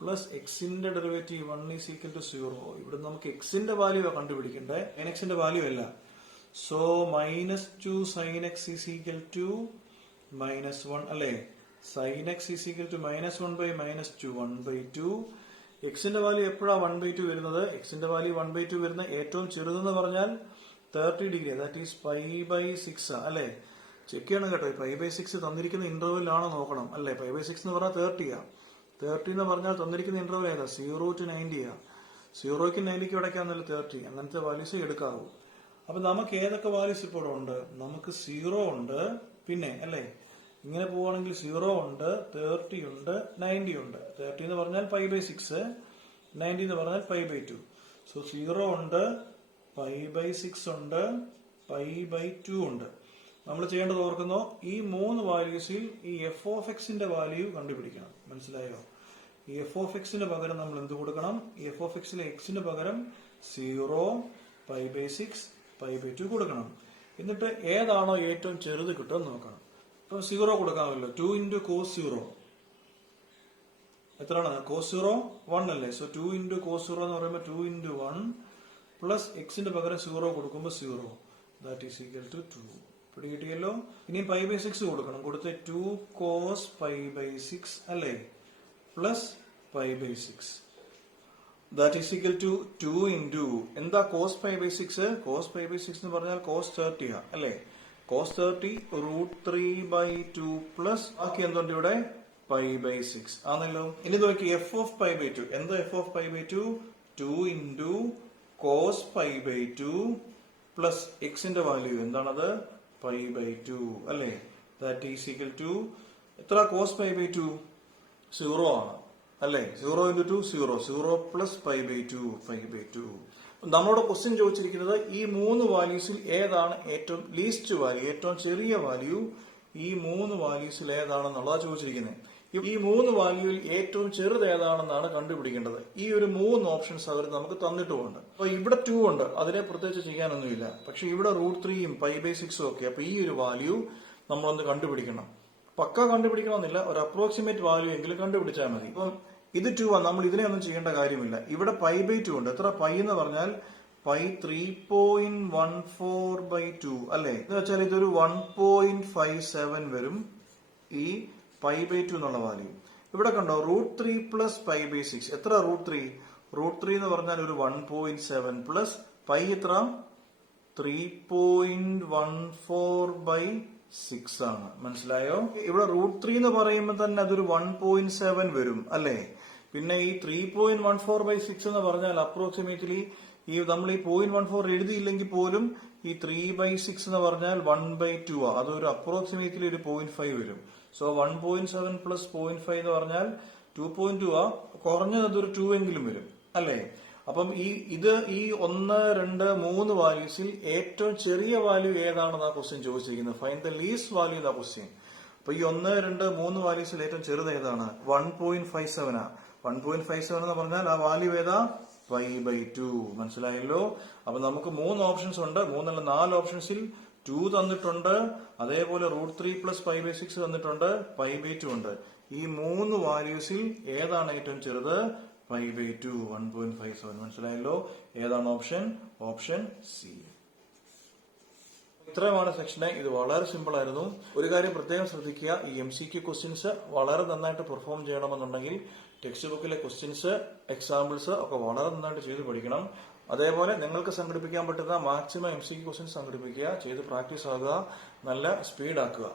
പ്ലസ് എക്സിന്റെ ഡെറിവേറ്റീവ് 1 ഈസ് ഈക്വൽ ടു 0. ഇവിടെ നമുക്ക് എക്സിന്റെ വാല്യൂ കണ്ടുപിടിക്കണ്ടേ, സൈൻ എക്സിന്റെ വാല്യൂ അല്ല. So -2 sine x is equal to -1 അല്ലെ? Sine x is equal to -1 by -2 1/2. എക്സിന്റെ വാല്യൂ എപ്പോഴാ 1/2 വരുന്നത്? എക്സിന്റെ വാല്യൂ 1/2 വരുന്ന ഏറ്റവും ചെറുതെന്ന് പറഞ്ഞാൽ 30 ഡിഗ്രി, ദാറ്റ് ഈസ് π/6 അല്ലെ? ചെക്ക് ചെയ്യണം കേട്ടോ. π/6 തന്നിരിക്കുന്ന ഇന്റർവെല്ലാണ് നോക്കണം അല്ലെ? π/6 എന്ന് പറഞ്ഞാൽ 30 30 എന്ന് പറഞ്ഞാൽ തന്നിരിക്കുന്ന ഇന്റർവെൽ ഏതാ? 0 to 90 0ക്കും 90ക്കും ഇടയ്ക്കാന്നല്ലോ 30. അങ്ങനത്തെ വാല്യൂസ് എടുക്കാവൂ. അപ്പൊ നമുക്ക് ഏതൊക്കെ വാല്യൂസ് ഇപ്പോൾ ഉണ്ട്? നമുക്ക് 0 ഉണ്ട്, പിന്നെ അല്ലെ ഇങ്ങനെ പോവുകയാണെങ്കിൽ 0 ഉണ്ട്, 30 ഉണ്ട്, 90 ഉണ്ട്. 30 എന്ന് പറഞ്ഞാൽ π/6, 90 എന്ന് പറഞ്ഞാൽ π/2. സോ 0 ഉണ്ട്, π/6 ഉണ്ട്, π/2 ഉണ്ട്. നമ്മൾ ചെയ്യേണ്ടത് ഓർക്കുന്നോ? ഈ 3 വാല്യൂസിൽ ഈ എഫ് ഓഫ് എക്സിന്റെ വാല്യൂ കണ്ടുപിടിക്കണം. മനസ്സിലായോ? ഈ എഫ് ഓഫ് എക്സിന് പകരം നമ്മൾ എന്ത് കൊടുക്കണം? ഈ എഫ് ഓഫ് എക്സിലെ എക്സിന് പകരം 0, π/6, π/2 കൊടുക്കണം. എന്നിട്ട് ഏതാണോ ഏറ്റവും ചെറുത് കിട്ടുമെന്ന് നോക്കണം. ഇപ്പൊ 0 കൊടുക്കാമല്ലോ. 2 into cos 0 എത്രയാണ്? cos 0 1 അല്ലേ? സോ 2 into cos 0 എന്ന് പറയുമ്പോൾ 2 into 1 പ്ലസ് എക്സിന്റെ പകരം 0 കൊടുക്കുമ്പോൾ 0, ദാറ്റ് ഈസ് ഈക്വൽ ടു 2. പിടി കിട്ടിയല്ലോ. ഇനി π/6 കൊടുക്കണം. കൊടുത്ത് 2 cos π/6 അല്ലേ? Plus π/6, that is equal to 2 into എന്താ cos π/6? cos π/6 എന്ന് പറഞ്ഞാൽ cos 30 അല്ലേ? cos 30 √3/2 പ്ലസ് ബാക്കി എന്തുണ്ട് ഇവിടെ? π/6 ആണല്ലോ. ഇനി നോക്കി എഫ് ഓഫ് π/2. എന്താ f of π/2? 2 into cos π/2 plus എക്സിന്റെ വാല്യൂ എന്താണത്? π/2 അല്ലേ? ദാറ്റ് ഈസ് ഈക്വൽ ടു എത്ര? cos π/2 0 ആണ് അല്ലേ? 0 into 2 0, 0 പ്ലസ് π/2. നമ്മളോട് ക്വസ്റ്റ്യൻ ചോദിച്ചിരിക്കുന്നത് ഈ 3 വാല്യൂസിൽ ഏതാണ് ഏറ്റവും ലീസ്റ്റ് വാല്യൂ, ഏറ്റവും ചെറിയ വാല്യൂ? ഈ 3 വാല്യൂസിൽ ഏതാണെന്നുള്ളതാണ് ചോദിച്ചിരിക്കുന്നത്. ഈ 3 വാല്യൂവിൽ ഏറ്റവും ചെറുത് ഏതാണെന്നാണ് കണ്ടുപിടിക്കേണ്ടത്. ഈ ഒരു 3 ഓപ്ഷൻസ് അവർ നമുക്ക് തന്നിട്ടുമുണ്ട്. അപ്പൊ ഇവിടെ 2 ഉണ്ട്, അതിനെ പ്രത്യേകിച്ച് ചെയ്യാനൊന്നുമില്ല. പക്ഷെ ഇവിടെ √3യും π/6 ഒക്കെ. അപ്പൊ ഈ ഒരു വാല്യൂ നമ്മളൊന്ന് കണ്ടുപിടിക്കണം. പക്ക കണ്ടുപിടിക്കണമെന്നില്ല, ഒരു അപ്രോക്സിമേറ്റ് വാല്യൂ എങ്കിലും കണ്ടുപിടിച്ചാൽ മതി. ഇപ്പൊ ഇത് 2 ആണ്, നമ്മൾ ഇതിനെ ഒന്നും ചെയ്യേണ്ട കാര്യമില്ല. ഇവിടെ π/2 ഉണ്ട്. എത്ര? π എന്ന് പറഞ്ഞാൽ π 3.14/2 അല്ലെ? എന്ന് വെച്ചാൽ ഇതൊരു 1.57 വരും ഈ π/2 എന്നുള്ള വാല്യൂ. ഇവിടെ കണ്ടോ? √3 പ്ലസ് π/6. എത്ര √3? √3 എന്ന് പറഞ്ഞാൽ ഒരു 1.7 പ്ലസ് π എത്ര? 3.14/6 ആണ്. മനസ്സിലായോ? ഇവിടെ √3 എന്ന് പറയുമ്പോൾ തന്നെ അതൊരു 1.7 വരും അല്ലെ? പിന്നെ ഈ 3.14/6 എന്ന് പറഞ്ഞാൽ അപ്രോക്സിമേറ്റ്ലി നമ്മൾ ഈ 0.14 എഴുതിയില്ലെങ്കിൽ പോലും ഈ 3/6 എന്ന് പറഞ്ഞാൽ 1/2 ആ. അതൊരു അപ്രോക്സിമേറ്റ്ലി ഒരു 0.5 വരും. സോ 1.7 പ്ലസ് 0.5 എന്ന് പറഞ്ഞാൽ 2.2 ആ. കുറഞ്ഞത് അതൊരു 2 എങ്കിലും വരും അല്ലേ? അപ്പം ഈ 1, 2, 3 വാല്യൂസിൽ ഏറ്റവും ചെറിയ വാല്യൂ ഏതാണെന്ന് ആ ക്വസ്റ്റ്യൻ ചോദിച്ചിരിക്കുന്നത്. Find the least value in the question. അപ്പൊ ഈ 1, 2, 3 വാല്യൂസിൽ ഏറ്റവും ചെറുത് ഏതാണ്? 1.57 ആ. 1.57 എന്ന് പറഞ്ഞാൽ ആ വാല്യൂ ഏതാ? π/2. മനസ്സിലായല്ലോ? അപ്പൊ നമുക്ക് 3 ഓപ്ഷൻസ് ഉണ്ട്. 3 അല്ല 4 ഓപ്ഷൻസിൽ 2 തന്നിട്ടുണ്ട്, അതേപോലെ √3 പ്ലസ് π/6 തന്നിട്ടുണ്ട്, π/2 ഉണ്ട്. ഈ 3 വാല്യൂസിൽ ഏതാണ് ഏറ്റവും ചെറുത്? π/2, 1.57. മനസ്സിലായല്ലോ? ഏതാണ് ഓപ്ഷൻ? Option C. ഇത്രയുമാണ് സെക്ഷനെ. ഇത് വളരെ സിമ്പിൾ ആയിരുന്നു. ഒരു കാര്യം പ്രത്യേകം ശ്രദ്ധിക്കുക, ഈ MCQ ക്വസ്റ്റ്യൻസ് വളരെ നന്നായിട്ട് പെർഫോം ചെയ്യണമെന്നുണ്ടെങ്കിൽ ടെക്സ്റ്റ് ബുക്കിലെ ക്വസ്റ്റ്യൻസ്, എക്സാമ്പിൾസ് ഒക്കെ വളരെ നന്നായിട്ട് ചെയ്ത് പഠിക്കണം. അതേപോലെ നിങ്ങൾക്ക് സംഘടിപ്പിക്കാൻ പറ്റുന്ന മാക്സിമം MCQ ക്വസ്റ്റ്യൻസ് സംഘടിപ്പിക്കുക, ചെയ്ത് പ്രാക്ടീസ് ആകുക, നല്ല സ്പീഡ് ആക്കുക.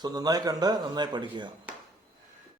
സോ നന്നായി കണ്ട് നന്നായി പഠിക്കുക.